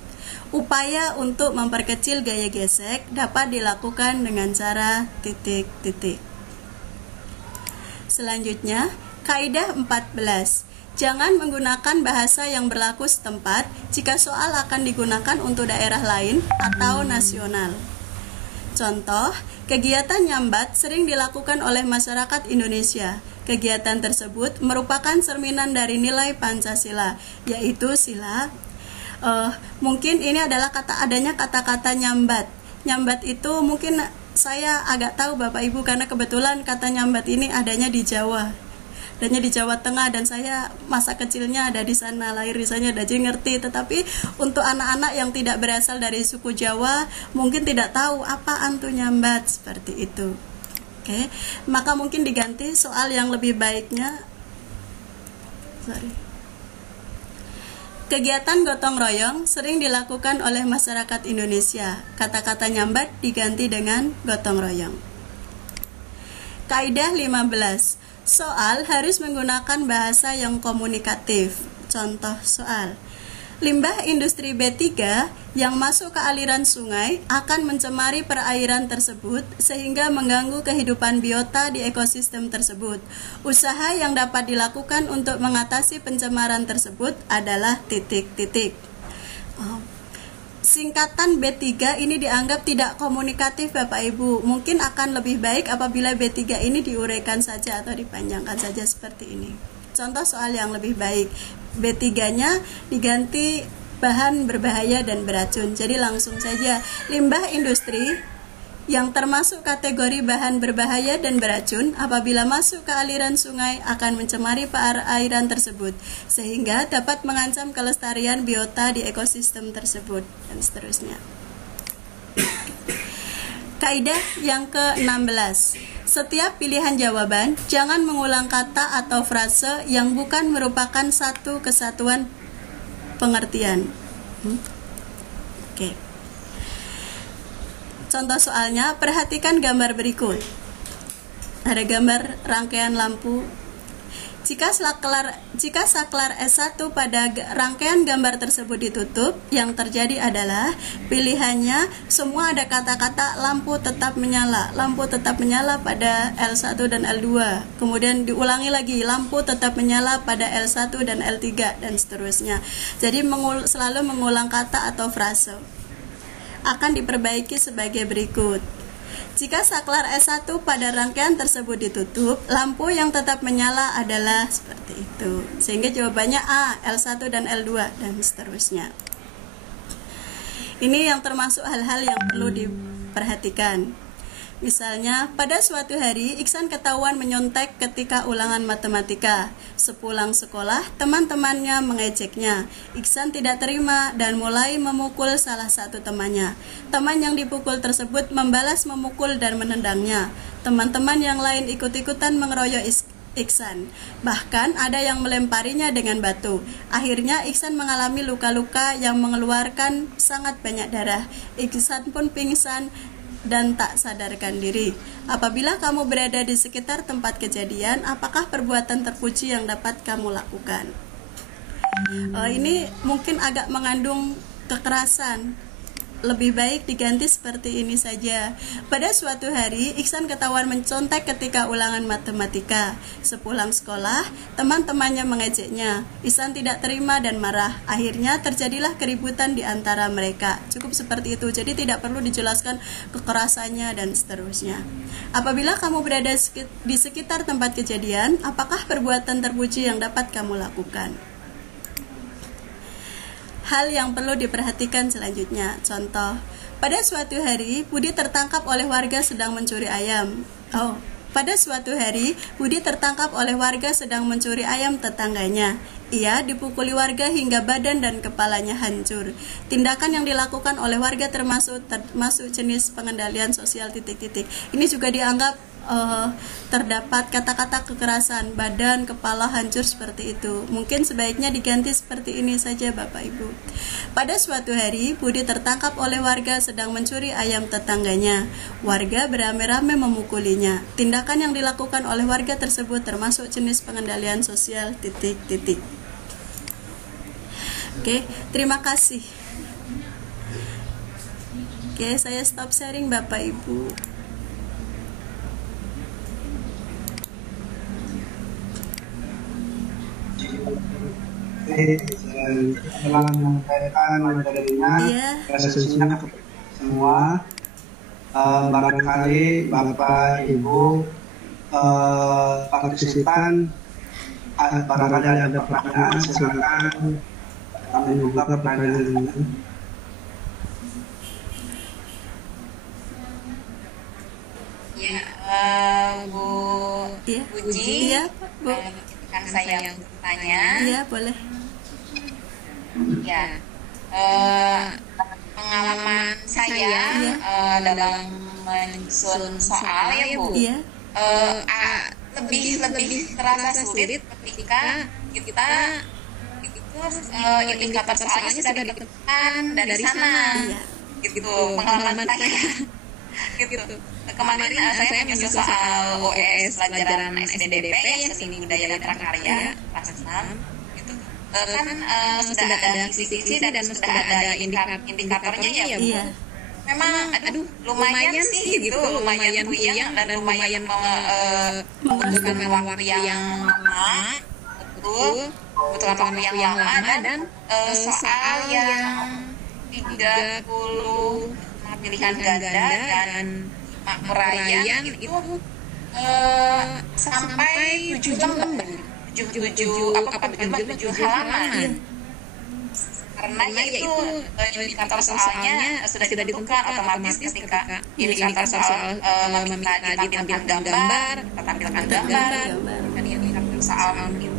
Upaya untuk memperkecil gaya gesek dapat dilakukan dengan cara titik-titik. Selanjutnya, kaidah 14. Jangan menggunakan bahasa yang berlaku setempat jika soal akan digunakan untuk daerah lain atau nasional. Contoh, kegiatan nyambat sering dilakukan oleh masyarakat Indonesia. Kegiatan tersebut merupakan cerminan dari nilai Pancasila, yaitu sila. Mungkin ini adalah adanya kata-kata nyambat. Nyambat itu mungkin saya agak tahu Bapak Ibu karena kebetulan kata nyambat ini adanya di Jawa. adanya di Jawa Tengah dan saya masa kecilnya ada di sana, lahir di sana, jadi ngerti. Tetapi untuk anak-anak yang tidak berasal dari suku Jawa mungkin tidak tahu apa antu nyambat seperti itu. Oke, maka mungkin diganti soal yang lebih baiknya. Kegiatan gotong royong sering dilakukan oleh masyarakat Indonesia. Kata-kata nyambat diganti dengan gotong royong. Kaidah 15. Soal harus menggunakan bahasa yang komunikatif. Contoh soal. Limbah industri B3 yang masuk ke aliran sungai akan mencemari perairan tersebut sehingga mengganggu kehidupan biota di ekosistem tersebut. Usaha yang dapat dilakukan untuk mengatasi pencemaran tersebut adalah titik-titik. Singkatan B3 ini dianggap tidak komunikatif Bapak Ibu. Mungkin akan lebih baik apabila B3 ini diuraikan saja atau dipanjangkan saja seperti ini. Contoh soal yang lebih baik, B3-nya diganti bahan berbahaya dan beracun. Jadi langsung saja, limbah industri yang termasuk kategori bahan berbahaya dan beracun apabila masuk ke aliran sungai akan mencemari perairan tersebut sehingga dapat mengancam kelestarian biota di ekosistem tersebut dan seterusnya. Kaidah yang ke-16. Setiap pilihan jawaban jangan mengulang kata atau frase yang bukan merupakan satu kesatuan pengertian. Oke. Contoh soalnya, perhatikan gambar berikut. Ada gambar rangkaian lampu. Jika saklar S1 pada rangkaian gambar tersebut ditutup, yang terjadi adalah pilihannya semua ada kata-kata lampu tetap menyala. Lampu tetap menyala pada L1 dan L2. Kemudian diulangi lagi, lampu tetap menyala pada L1 dan L3 dan seterusnya. Jadi selalu mengulang kata atau frase. Akan diperbaiki sebagai berikut. Jika saklar S1 pada rangkaian tersebut ditutup, lampu yang tetap menyala adalah seperti itu. Sehingga jawabannya A, L1 dan L2 dan seterusnya. Ini yang termasuk hal-hal yang perlu diperhatikan. Misalnya, pada suatu hari Iksan ketahuan menyontek ketika ulangan matematika. Sepulang sekolah, teman-temannya mengejeknya. Iksan tidak terima dan mulai memukul salah satu temannya. Teman yang dipukul tersebut membalas memukul dan menendangnya. Teman-teman yang lain ikut-ikutan mengeroyok Iksan. Bahkan ada yang melemparinya dengan batu. Akhirnya Iksan mengalami luka-luka yang mengeluarkan sangat banyak darah. Iksan pun pingsan dan tak sadarkan diri. Apabila kamu berada di sekitar tempat kejadian, apakah perbuatan terpuji yang dapat kamu lakukan? Ini mungkin agak mengandung kekerasan. Lebih baik diganti seperti ini saja. Pada suatu hari, Iksan ketahuan mencontek ketika ulangan matematika. Sepulang sekolah, teman-temannya mengejeknya. Iksan tidak terima dan marah. Akhirnya terjadilah keributan di antara mereka. Cukup seperti itu, jadi tidak perlu dijelaskan kekerasannya dan seterusnya. Apabila kamu berada di sekitar tempat kejadian, apakah perbuatan terpuji yang dapat kamu lakukan? Hal yang perlu diperhatikan selanjutnya. Contoh, pada suatu hari Budi tertangkap oleh warga sedang mencuri ayam. Pada suatu hari Budi tertangkap oleh warga sedang mencuri ayam tetangganya. Ia dipukuli warga hingga badan dan kepalanya hancur. Tindakan yang dilakukan oleh warga termasuk jenis pengendalian sosial titik-titik. Ini juga dianggap terdapat kata-kata kekerasan, badan, kepala hancur seperti itu. Mungkin sebaiknya diganti seperti ini saja Bapak Ibu. Pada suatu hari Budi tertangkap oleh warga sedang mencuri ayam tetangganya. Warga beramai-ramai memukulinya. Tindakan yang dilakukan oleh warga tersebut termasuk jenis pengendalian sosial titik-titik. Oke, terima kasih. Oke, saya stop sharing Bapak Ibu. Telah menyampaikan materinya, resolusinya kepada semua. Barangkali Bapak Ibu partisipan, barangkali ada pertanyaan, silakan kami buka pertanyaan. Ya, Bu Puji, Iya, Bu. izinkan saya bertanya. Iya, boleh. Ya, pengalaman saya dalam menyusun soal ya Bu, Iya. lebih terasa sulit ketika kita indikator soalnya sudah ditentukan dari sana. Iya. Gitu pengalaman saya. Gitu. Kemarin saya menyusun soal OES pelajaran SDDP ya, Seni Budaya Mitra Karya kelas 6 itu kan sudah ada kisi-kisi dan sudah ada indikatornya ya Bu. Iya. Memang lumayan sih gitu, lumayan puyeng dan lumayan membutuhkan waktu yang lama, membutuhkan waktu yang lama dan soal yang 30 pilihan ganda dan uraian itu sampai 7 lembar, 7 halaman. Karena itu indikator soalnya sudah ditentukan otomatis ketika indikator soal meminta ditampilkan gambar, tampilkan gambar, dan indikator soal meminta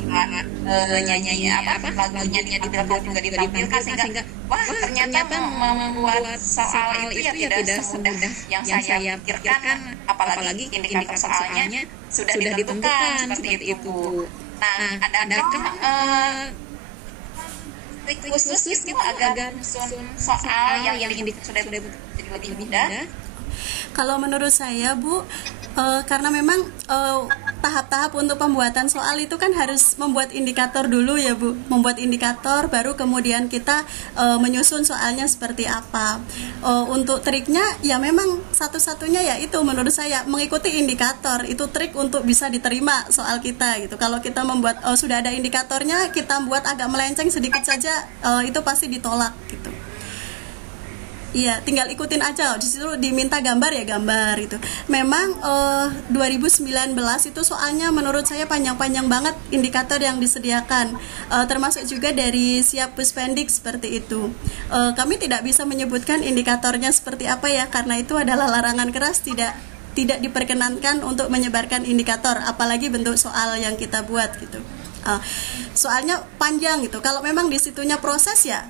nyanyi lagunya ditampilkan juga ditampilkan sehingga wah ternyata membuat soal itu ya tidak semudah yang saya pikirkan, apalagi indikator soalnya sudah ditentukan seperti itu. Nah, adakah khusus itu agar soal yang sudah jadi lebih mudah? Kalau menurut saya Bu, karena memang tahap-tahap untuk pembuatan soal itu kan harus membuat indikator dulu ya Bu, membuat indikator baru kemudian kita menyusun soalnya seperti apa. Untuk triknya ya memang satu-satunya ya itu menurut saya mengikuti indikator, itu trik untuk bisa diterima soal kita gitu. Kalau kita membuat sudah ada indikatornya, kita buat agak melenceng sedikit saja, itu pasti ditolak gitu. Iya, tinggal ikutin aja. Di situ diminta gambar ya gambar itu. Memang 2019 itu soalnya menurut saya panjang-panjang banget indikator yang disediakan. Termasuk juga dari Siap Puspendik seperti itu. Kami tidak bisa menyebutkan indikatornya seperti apa ya, karena itu adalah larangan keras, tidak diperkenankan untuk menyebarkan indikator, apalagi bentuk soal yang kita buat gitu. Soalnya panjang gitu. Kalau memang di situnya proses ya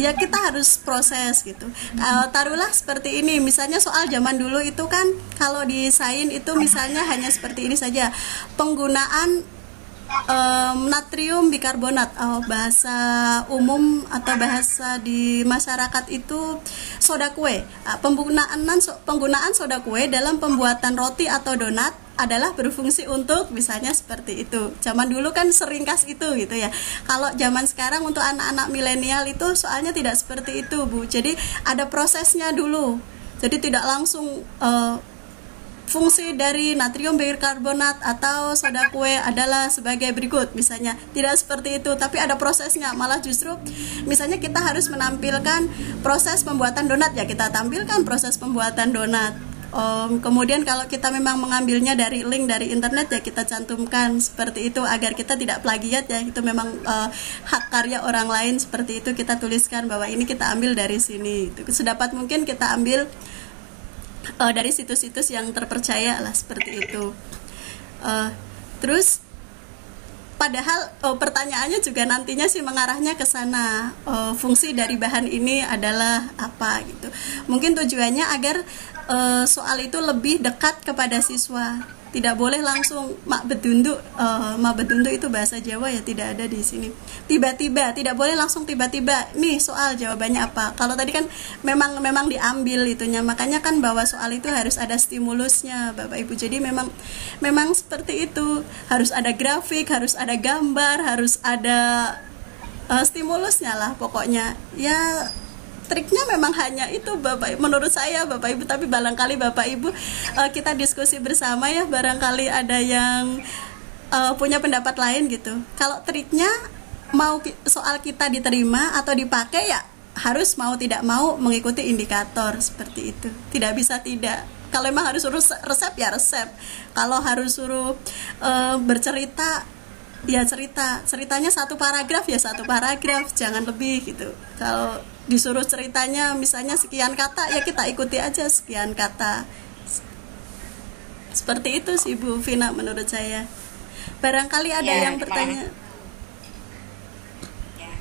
kita harus proses gitu. Taruhlah seperti ini, misalnya soal zaman dulu itu kan kalau di sains itu misalnya hanya seperti ini saja, penggunaan natrium bikarbonat, bahasa umum atau bahasa di masyarakat itu soda kue. Penggunaan soda kue dalam pembuatan roti atau donat adalah berfungsi untuk misalnya seperti itu. Zaman dulu kan seringkas itu gitu ya. Kalau zaman sekarang untuk anak-anak milenial itu soalnya tidak seperti itu Bu. Jadi ada prosesnya dulu. Jadi tidak langsung fungsi dari natrium bikarbonat atau soda kue adalah sebagai berikut misalnya. Tidak seperti itu, tapi ada prosesnya. Malah justru misalnya kita harus menampilkan proses pembuatan donat ya, kita tampilkan proses pembuatan donat. Kemudian kalau kita memang mengambilnya dari link dari internet ya kita cantumkan seperti itu agar kita tidak plagiat ya, itu memang hak karya orang lain, seperti itu kita tuliskan bahwa ini kita ambil dari sini. Sedapat mungkin kita ambil dari situs-situs yang terpercaya lah seperti itu. Terus padahal pertanyaannya juga nantinya sih mengarahnya ke sana, fungsi dari bahan ini adalah apa gitu. Mungkin tujuannya agar soal itu lebih dekat kepada siswa, tidak boleh langsung mak bedunduk itu bahasa Jawa ya, tidak ada di sini. Tiba-tiba, tidak boleh langsung tiba-tiba nih soal jawabannya apa. Kalau tadi kan memang diambil itunya, makanya kan bahwa soal itu harus ada stimulusnya Bapak Ibu. Jadi memang seperti itu, harus ada grafik, harus ada gambar, harus ada stimulusnya lah pokoknya. Ya triknya memang hanya itu Bapak, menurut saya Bapak Ibu, tapi barangkali Bapak Ibu kita diskusi bersama ya, barangkali ada yang punya pendapat lain gitu. Kalau triknya mau soal kita diterima atau dipakai ya harus mau tidak mau mengikuti indikator seperti itu. Tidak bisa tidak. Kalau memang harus suruh resep ya resep. Kalau harus suruh bercerita ya ceritanya satu paragraf ya satu paragraf, jangan lebih gitu. Kalau disuruh ceritanya misalnya sekian kata ya kita ikuti aja sekian kata. Seperti itu sih Bu Vina menurut saya. Barangkali ada Ya, yang bertanya. Ya.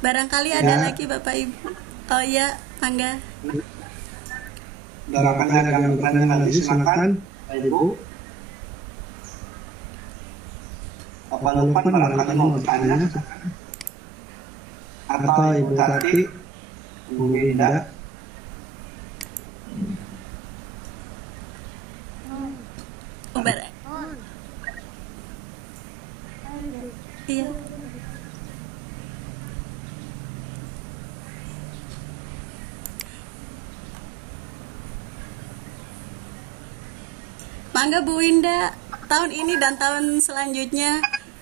Barangkali ada lagi Bapak Ibu. Oh iya, Mangga. Barangkali ada yang bertanya lagi, silakan Pak Ibu. Bapak Lukman barangkali mau bertanya, atau Ibu Tati, Ibu Indah. Oh, iya. Mangga Bu Winda, tahun ini dan tahun selanjutnya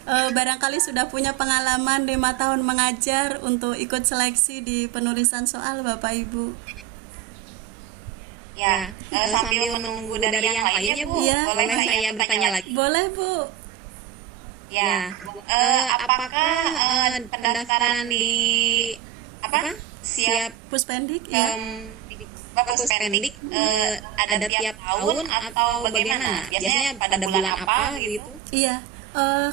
barangkali sudah punya pengalaman 5 tahun mengajar untuk ikut seleksi di penulisan soal Bapak Ibu. Ya, sambil menunggu dari yang lainnya Bu, Iya. boleh saya bertanya lagi? Boleh Bu. Ya, apakah pendaftaran di apa siap Puspendik ya. Puspendik ada tiap tahun atau bagaimana? Biasanya pada bulan apa gitu? Iya.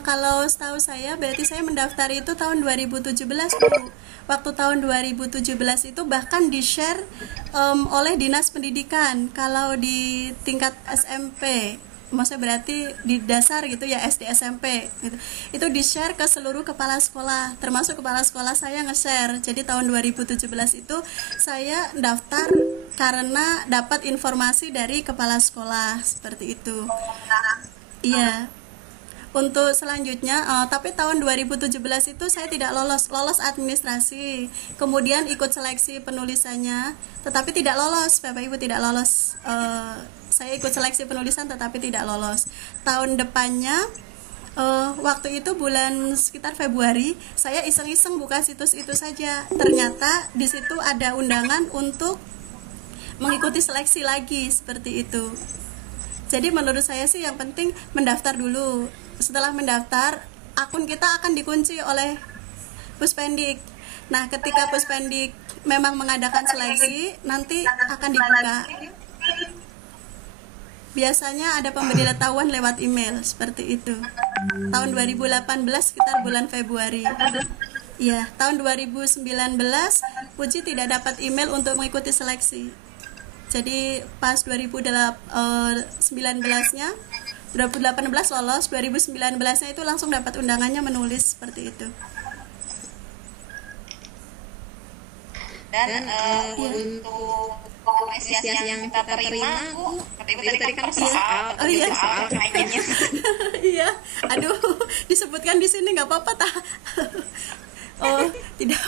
Kalau setahu saya berarti saya mendaftar itu tahun 2017 Bu. Waktu tahun 2017 itu bahkan di-share oleh Dinas Pendidikan kalau di tingkat SMP. Maksudnya berarti di dasar gitu ya, SD SMP gitu. Itu di-share ke seluruh kepala sekolah, termasuk kepala sekolah saya nge-share. Jadi tahun 2017 itu saya daftar karena dapat informasi dari kepala sekolah seperti itu. Iya. Untuk selanjutnya, tapi tahun 2017 itu saya tidak lolos administrasi, kemudian ikut seleksi penulisannya, tetapi tidak lolos, Bapak Ibu tidak lolos. Saya ikut seleksi penulisan tetapi tidak lolos. Tahun depannya, waktu itu bulan sekitar Februari, saya iseng-iseng buka situs itu saja. Ternyata di situ ada undangan untuk mengikuti seleksi lagi seperti itu. Jadi menurut saya sih yang penting mendaftar dulu. Setelah mendaftar, akun kita akan dikunci oleh Puspendik. Nah, ketika Puspendik memang mengadakan seleksi, nanti akan dibuka. Biasanya ada pemberitahuan lewat email seperti itu. Tahun 2018 sekitar bulan Februari. Ya, tahun 2019 Puji tidak dapat email untuk mengikuti seleksi. Jadi pas 2019-nya 2018 lolos, 2019-nya itu langsung dapat undangannya menulis seperti itu. Dan untuk apresiasi yang kita terima, Bu, tadi kan soal, Oh iya, soal kayaknya. iya. Aduh, disebutkan di sini nggak apa-apa tah. Oh, tidak.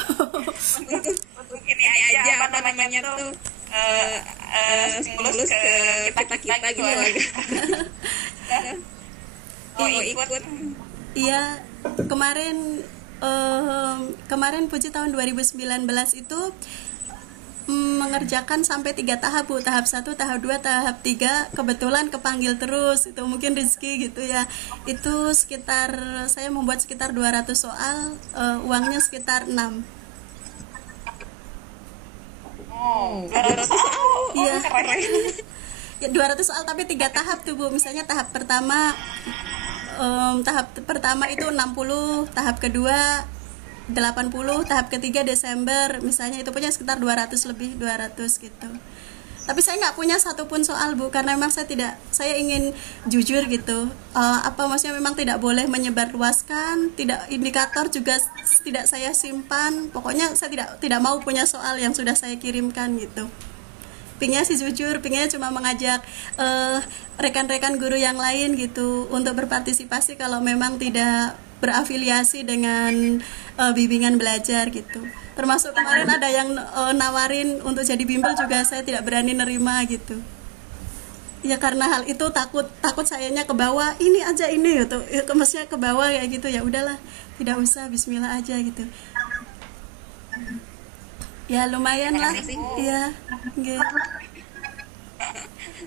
Untuk ini aja apa namanya tuh stimulus ke kita gitu. Oh, ikut. Iya, kemarin Puji tahun 2019 itu mengerjakan sampai 3 tahap Bu, tahap 1, tahap 2, tahap 3. Kebetulan kepanggil terus, itu mungkin rezeki gitu ya. Itu sekitar, saya membuat sekitar 200 soal, uangnya sekitar 6. Oh, 200 soal. Iya. Keren. Ya, 200 soal tapi 3 tahap tuh Bu. Misalnya tahap pertama itu 60, tahap kedua 80, tahap ketiga Desember. Misalnya itu punya sekitar 200 gitu. Tapi saya nggak punya satupun soal Bu, karena memang saya ingin jujur gitu. Maksudnya memang tidak boleh menyebarluaskan, tidak, indikator juga tidak saya simpan. Pokoknya saya tidak mau punya soal yang sudah saya kirimkan gitu. Pinginnya sih jujur, pinginnya cuma mengajak rekan-rekan guru yang lain gitu untuk berpartisipasi kalau memang tidak berafiliasi dengan bimbingan belajar gitu. Termasuk kemarin ada yang nawarin untuk jadi bimbel juga saya tidak berani nerima gitu. Ya karena hal itu takut sayanya ke bawah, ini aja ini gitu. Maksudnya ke bawah kayak gitu, ya udahlah, tidak usah, bismillah aja gitu. Ya lumayan lah. Iya. Gitu.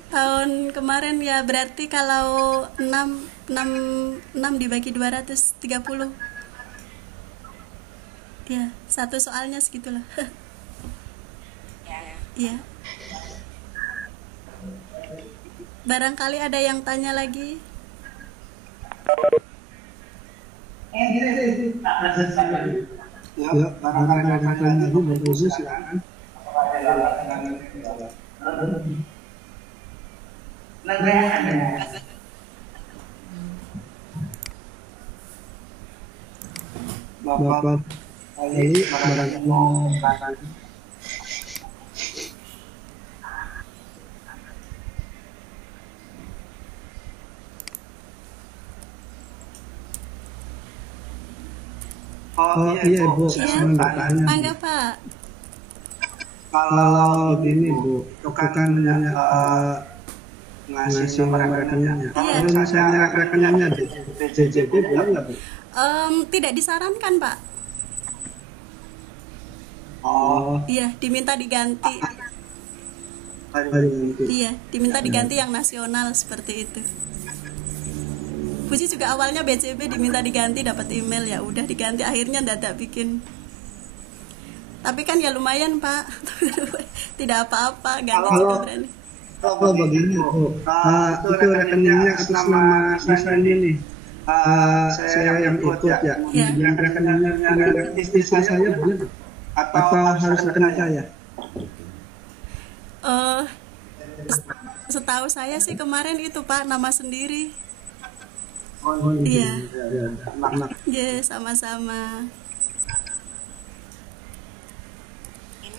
Tahun kemarin ya berarti kalau 6 dibagi 230. Ya, satu soalnya segitulah. Iya. Barangkali ada yang tanya lagi. Ya, barangkali ini bagus ya. Bapak Ali barangkali Oh iya Bu, saya mau bertanya. Mangga Pak. Kalau gini Bu, kan ngasih nomor rekeningnya. Kalau misalnya rekeningnya di JJB boleh nggak Bu? Tidak disarankan Pak. Oh, Iya, diminta diganti. Iya, diminta diganti yang nasional seperti itu. Puji juga awalnya BCB diminta diganti, dapat email, ya udah diganti, akhirnya dadak bikin. Tapi kan ya lumayan Pak. Tidak apa-apa, ganti juga berani. kalau begini Bu, itu rekeningnya atas nama saya ini. Saya yang ikut ya. Yang rekeningnya istri saya boleh atau harus rekening saya? Setahu saya sih kemarin itu Pak nama sendiri. Oh, Iya. Ya. Sama-sama.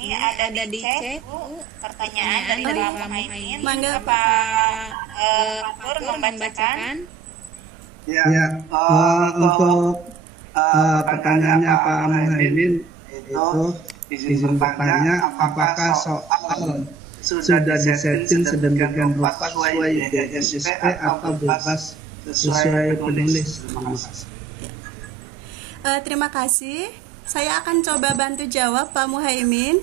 Ini ada di chat Bu, pertanyaan dari Pak Muhaimin. Mangga Apa Fatur membacakan? Ya, untuk pertanyaannya Pak Muhaimin itu izin bertanya apakah soal sudah disetting sedemikian rupa sesuai DSSP atau bebas sesuai penulis? Terima kasih. Saya akan coba bantu jawab Pak Muhaimin.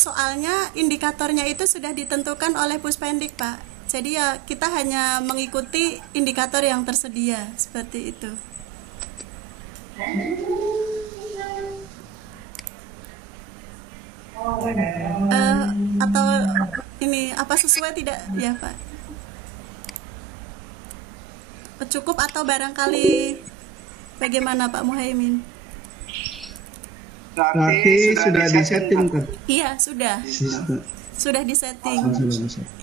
Soalnya indikatornya itu sudah ditentukan oleh Puspendik Pak. Jadi ya kita hanya mengikuti indikator yang tersedia seperti itu. Atau ini apa sesuai tidak ya Pak? Cukup atau barangkali bagaimana Pak Muhaimin? Berarti sudah disetting kan? Iya sudah disetting.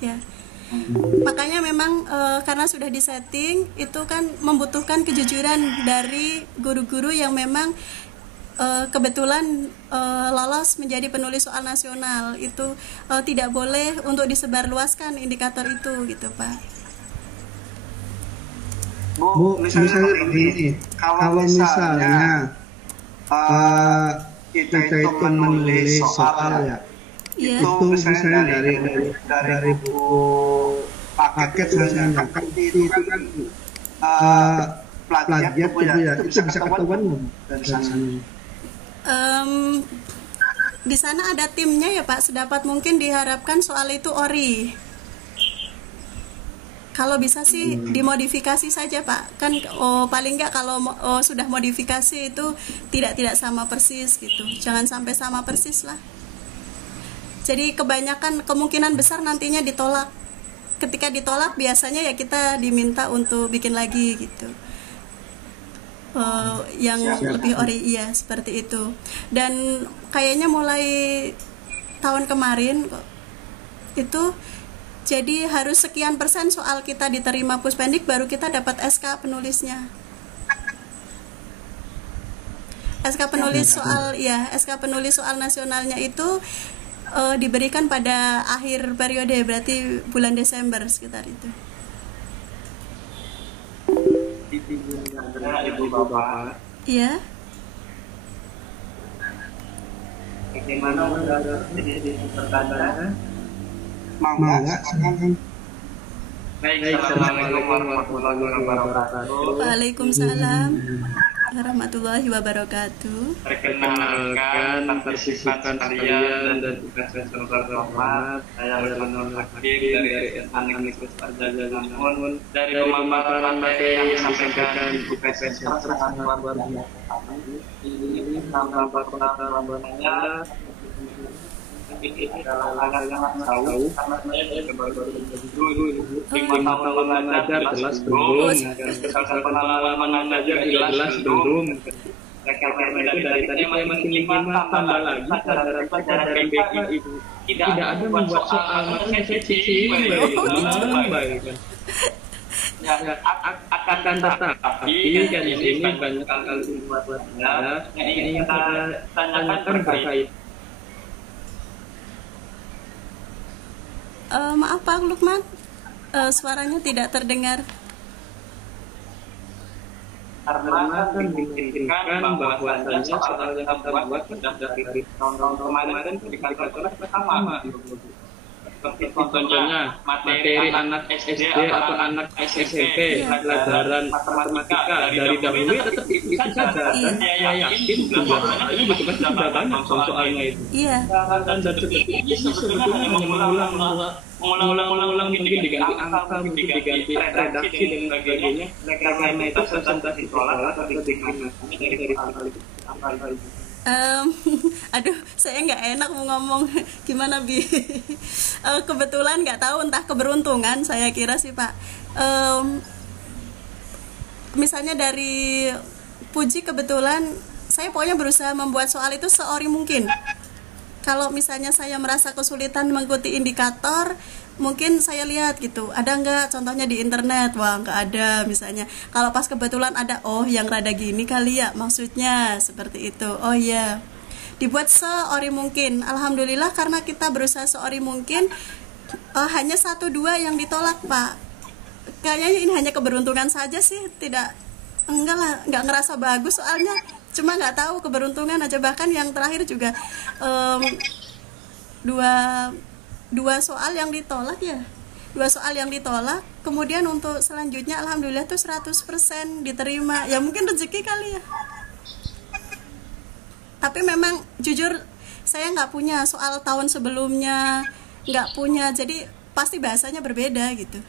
Ya. Makanya memang karena sudah disetting itu kan membutuhkan kejujuran dari guru-guru yang memang kebetulan lolos menjadi penulis soal nasional. Itu tidak boleh untuk disebarluaskan indikator itu gitu Pak. Bu, misalnya begini, kalau misalnya kita itu menulis soal ya, itu misalnya dari buku paket misalnya, kan itu kan plagiat gitu ya, itu bisa ketahuan nggak dari sana? Di sana ada timnya ya Pak, sedapat mungkin diharapkan soal itu ori. Kalau bisa sih dimodifikasi saja Pak, kan paling nggak kalau sudah modifikasi itu tidak sama persis gitu, jangan sampai sama persis lah. Jadi kebanyakan kemungkinan besar nantinya ditolak. Ketika ditolak biasanya ya kita diminta untuk bikin lagi gitu. Yang lebih ori, iya seperti itu. Dan kayaknya mulai tahun kemarin itu jadi harus sekian persen soal kita diterima Puspendik baru kita dapat SK penulisnya. SK penulis soal ya, SK penulis soal nasionalnya itu diberikan pada akhir periode, berarti bulan Desember sekitar itu. Ibu Bapak. Iya. Bagaimana pertanyaan? Mangga. Baik, assalamualaikum warahmatullahi wabarakatuh. Waalaikumsalam warahmatullahi wabarakatuh. Perkenalkan partisipan kalian dan tugas terhormat. Saya Irfanul Hakim dari Universitas Pajajaran. Dari pemaparan materi yang disampaikan di PPS sangat luar biasa. Ini tanpa pengetahuannya ini adalah hal yang tahu karena saya baru dulu 5 tahun mengajar jelas belum, pengalaman mengajar jelas belum. Karena itu dari tadi saya masih menyimak tambah lagi pelajaran BPI itu tidak ada membuat soal, makanya saya cici baik. Ya, akan tetapi kan ini banyak kali dibuat ya. Ini yang kita tanyakan berkait. Maaf Pak Lukman, suaranya tidak terdengar. Karena kan dimungkinkan bahwasannya soal yang kita buat sudah dari tahun-tahun kemarin ketika kelas pertama. Seperti contohnya materi anak SD atau anak SMP pelajaran matematika dari dahulu tetap itu saja. Saya yakin bahwa ini betul sudah banyak soalnya itu. Iya. Dan seperti ini sebetulnya hanya mengulang mungkin diganti angka, mungkin diganti redaksi dan sebagainya. Karena itu presentasi sekolah atau dari hal-hal itu. Aduh, saya nggak enak mau ngomong gimana Bi. Kebetulan nggak tahu entah keberuntungan saya kira sih Pak. Misalnya dari Puji kebetulan saya pokoknya berusaha membuat soal itu seori mungkin. Kalau misalnya saya merasa kesulitan mengikuti indikator, mungkin saya lihat gitu, ada nggak contohnya di internet. Wah, nggak ada misalnya. Kalau pas kebetulan ada, oh yang rada gini kali ya maksudnya, seperti itu. Oh iya, dibuat seori mungkin. Alhamdulillah karena kita berusaha seori mungkin, hanya 1-2 yang ditolak Pak. Kayaknya ini hanya keberuntungan saja sih, enggak lah, nggak ngerasa bagus soalnya, cuma nggak tahu keberuntungan aja. Bahkan yang terakhir juga dua soal yang ditolak ya, 2 soal yang ditolak. Kemudian untuk selanjutnya alhamdulillah tuh 100% diterima. Ya mungkin rezeki kali ya. Tapi memang jujur saya nggak punya soal tahun sebelumnya, nggak punya, jadi pasti bahasanya berbeda gitu.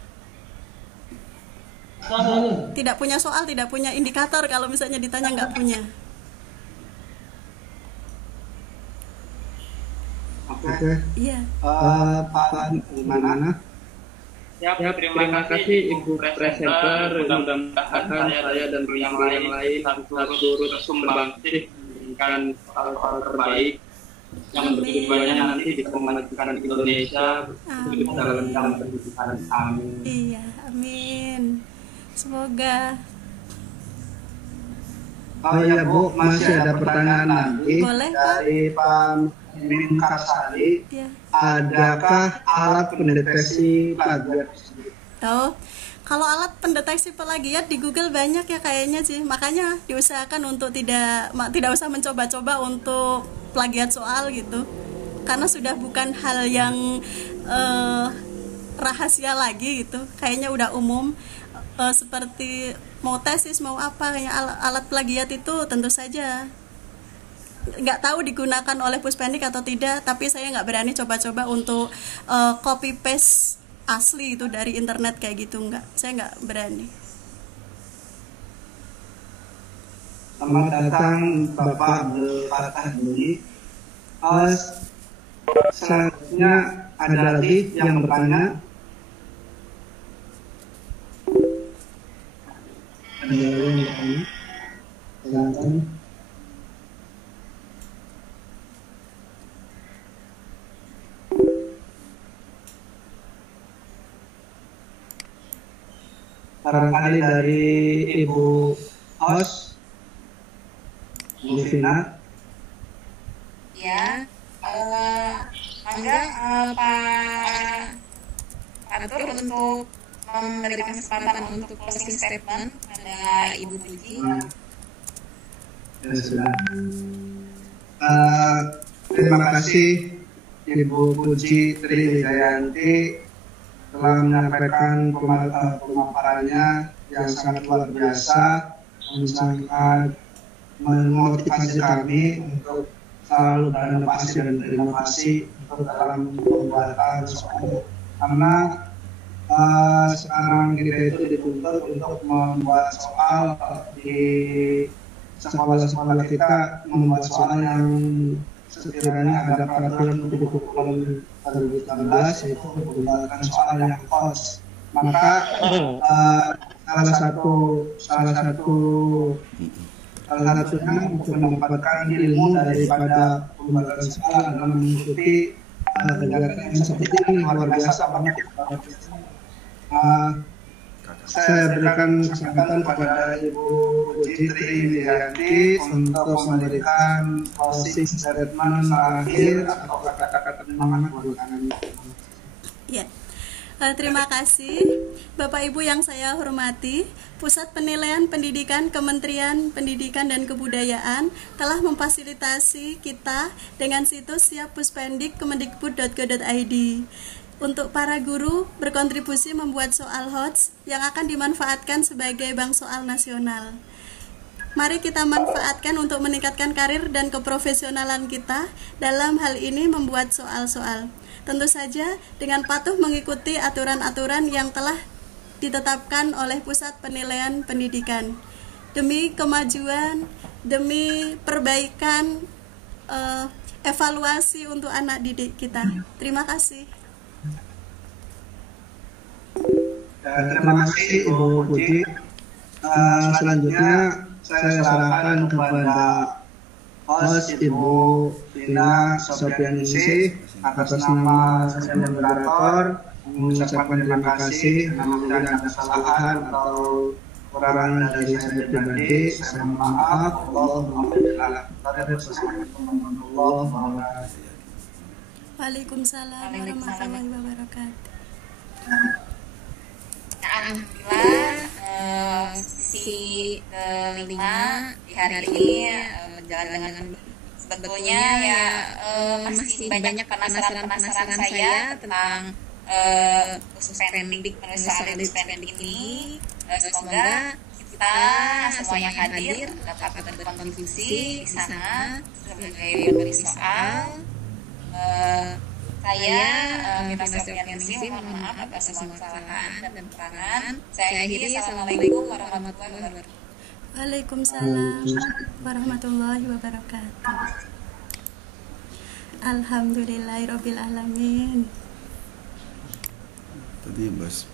Tidak punya soal, tidak punya indikator kalau misalnya ditanya nggak punya. Oke. Iya. Pak gimana? Ya, terima kasih Ibu Presenter. Mudah-mudahan saya dan yang lain turut sumbangsi memberikan hal-hal terbaik yang bertujuannya nanti bisa memajukan Indonesia dalam pendidikan. Amin. Iya, amin. Semoga. Oh iya Bu, masih ada pertanyaan lagi. Boleh, Pak. Dari Pak Karsari. Ya. Adakah alat pendeteksi plagiat? Oh, kalau alat pendeteksi plagiat di Google banyak ya kayaknya sih. Makanya diusahakan untuk tidak usah mencoba-coba untuk plagiat soal gitu. Karena sudah bukan hal yang rahasia lagi gitu. Kayaknya udah umum. Seperti mau tesis mau apa, kayak alat plagiat itu tentu saja nggak tahu digunakan oleh Puspendik atau tidak, tapi saya nggak berani coba-coba untuk copy paste asli itu dari internet kayak gitu, saya nggak berani. Selamat datang Bapak Fatah Duli. Selanjutnya ada lagi yang bertanya. Barangkali dari Ibu Os Livina. Ya, mangga Pak Atur untuk memberikan kesempatan untuk closing statement pada Ibu Puji. Ya, sudah. Terima kasih Ibu Puji Triwijayanti telah menyampaikan pemaparannya yang sangat luar biasa, yang sangat memotivasi kami untuk selalu berinovasi dan berinovasi untuk dalam pembuatan soal. Karena sekarang kita itu dituntut untuk membuat soal di sekolah-sekolah kita, membuat soal yang sekiranya ada peraturan menteri keuangan 2013 yaitu pembahasan soal yang kos, maka salah satunya untuk mendapatkan ilmu daripada pembahasan soal adalah mengikuti kegiatan yang seperti ini. Luar biasa banyak. Saya berikan kesempatan kepada Ibu Puji Triwiyanti untuk memberikan closing statement terakhir atau kata-kata penyemangat buat kami. Ya. Terima kasih Bapak Ibu yang saya hormati. Pusat Penilaian Pendidikan Kementerian Pendidikan dan Kebudayaan telah memfasilitasi kita dengan situs siappuspendik.kemendikbud.go.id. Untuk para guru berkontribusi membuat soal HOTS yang akan dimanfaatkan sebagai bank soal nasional. Mari kita manfaatkan untuk meningkatkan karir dan keprofesionalan kita dalam hal ini membuat soal-soal. Tentu saja dengan patuh mengikuti aturan-aturan yang telah ditetapkan oleh Pusat Penilaian Pendidikan. Demi kemajuan, demi perbaikan, evaluasi untuk anak didik kita. Terima kasih. Terima kasih Ibu Puji. Selanjutnya saya serahkan kepada host Ibu Vina Sofianingsih atas nama saya moderator mengucapkan terima kasih. Apabila ada kesalahan atau kekurangan dari saya pribadi, saya mohon maaf. Waalaikumsalam warahmatullahi wabarakatuh. Alhamdulillah sesi kelima di hari ini berjalan dengan sebetulnya ya masih banyak penasaran saya tentang khusus pendidik penulisan pendidik ini. Semoga kita semuanya hadir dapat berkontribusi di sana sebagai pemberi soal. Saya Vina Sofianingsih, mohon maaf atas semua kesalahan dan kekurangan. Saya akhiri. Assalamualaikum warahmatullahi wabarakatuh. Waalaikumsalam warahmatullahi wabarakatuh. Alhamdulillahirabbil alamin. Tadi Mas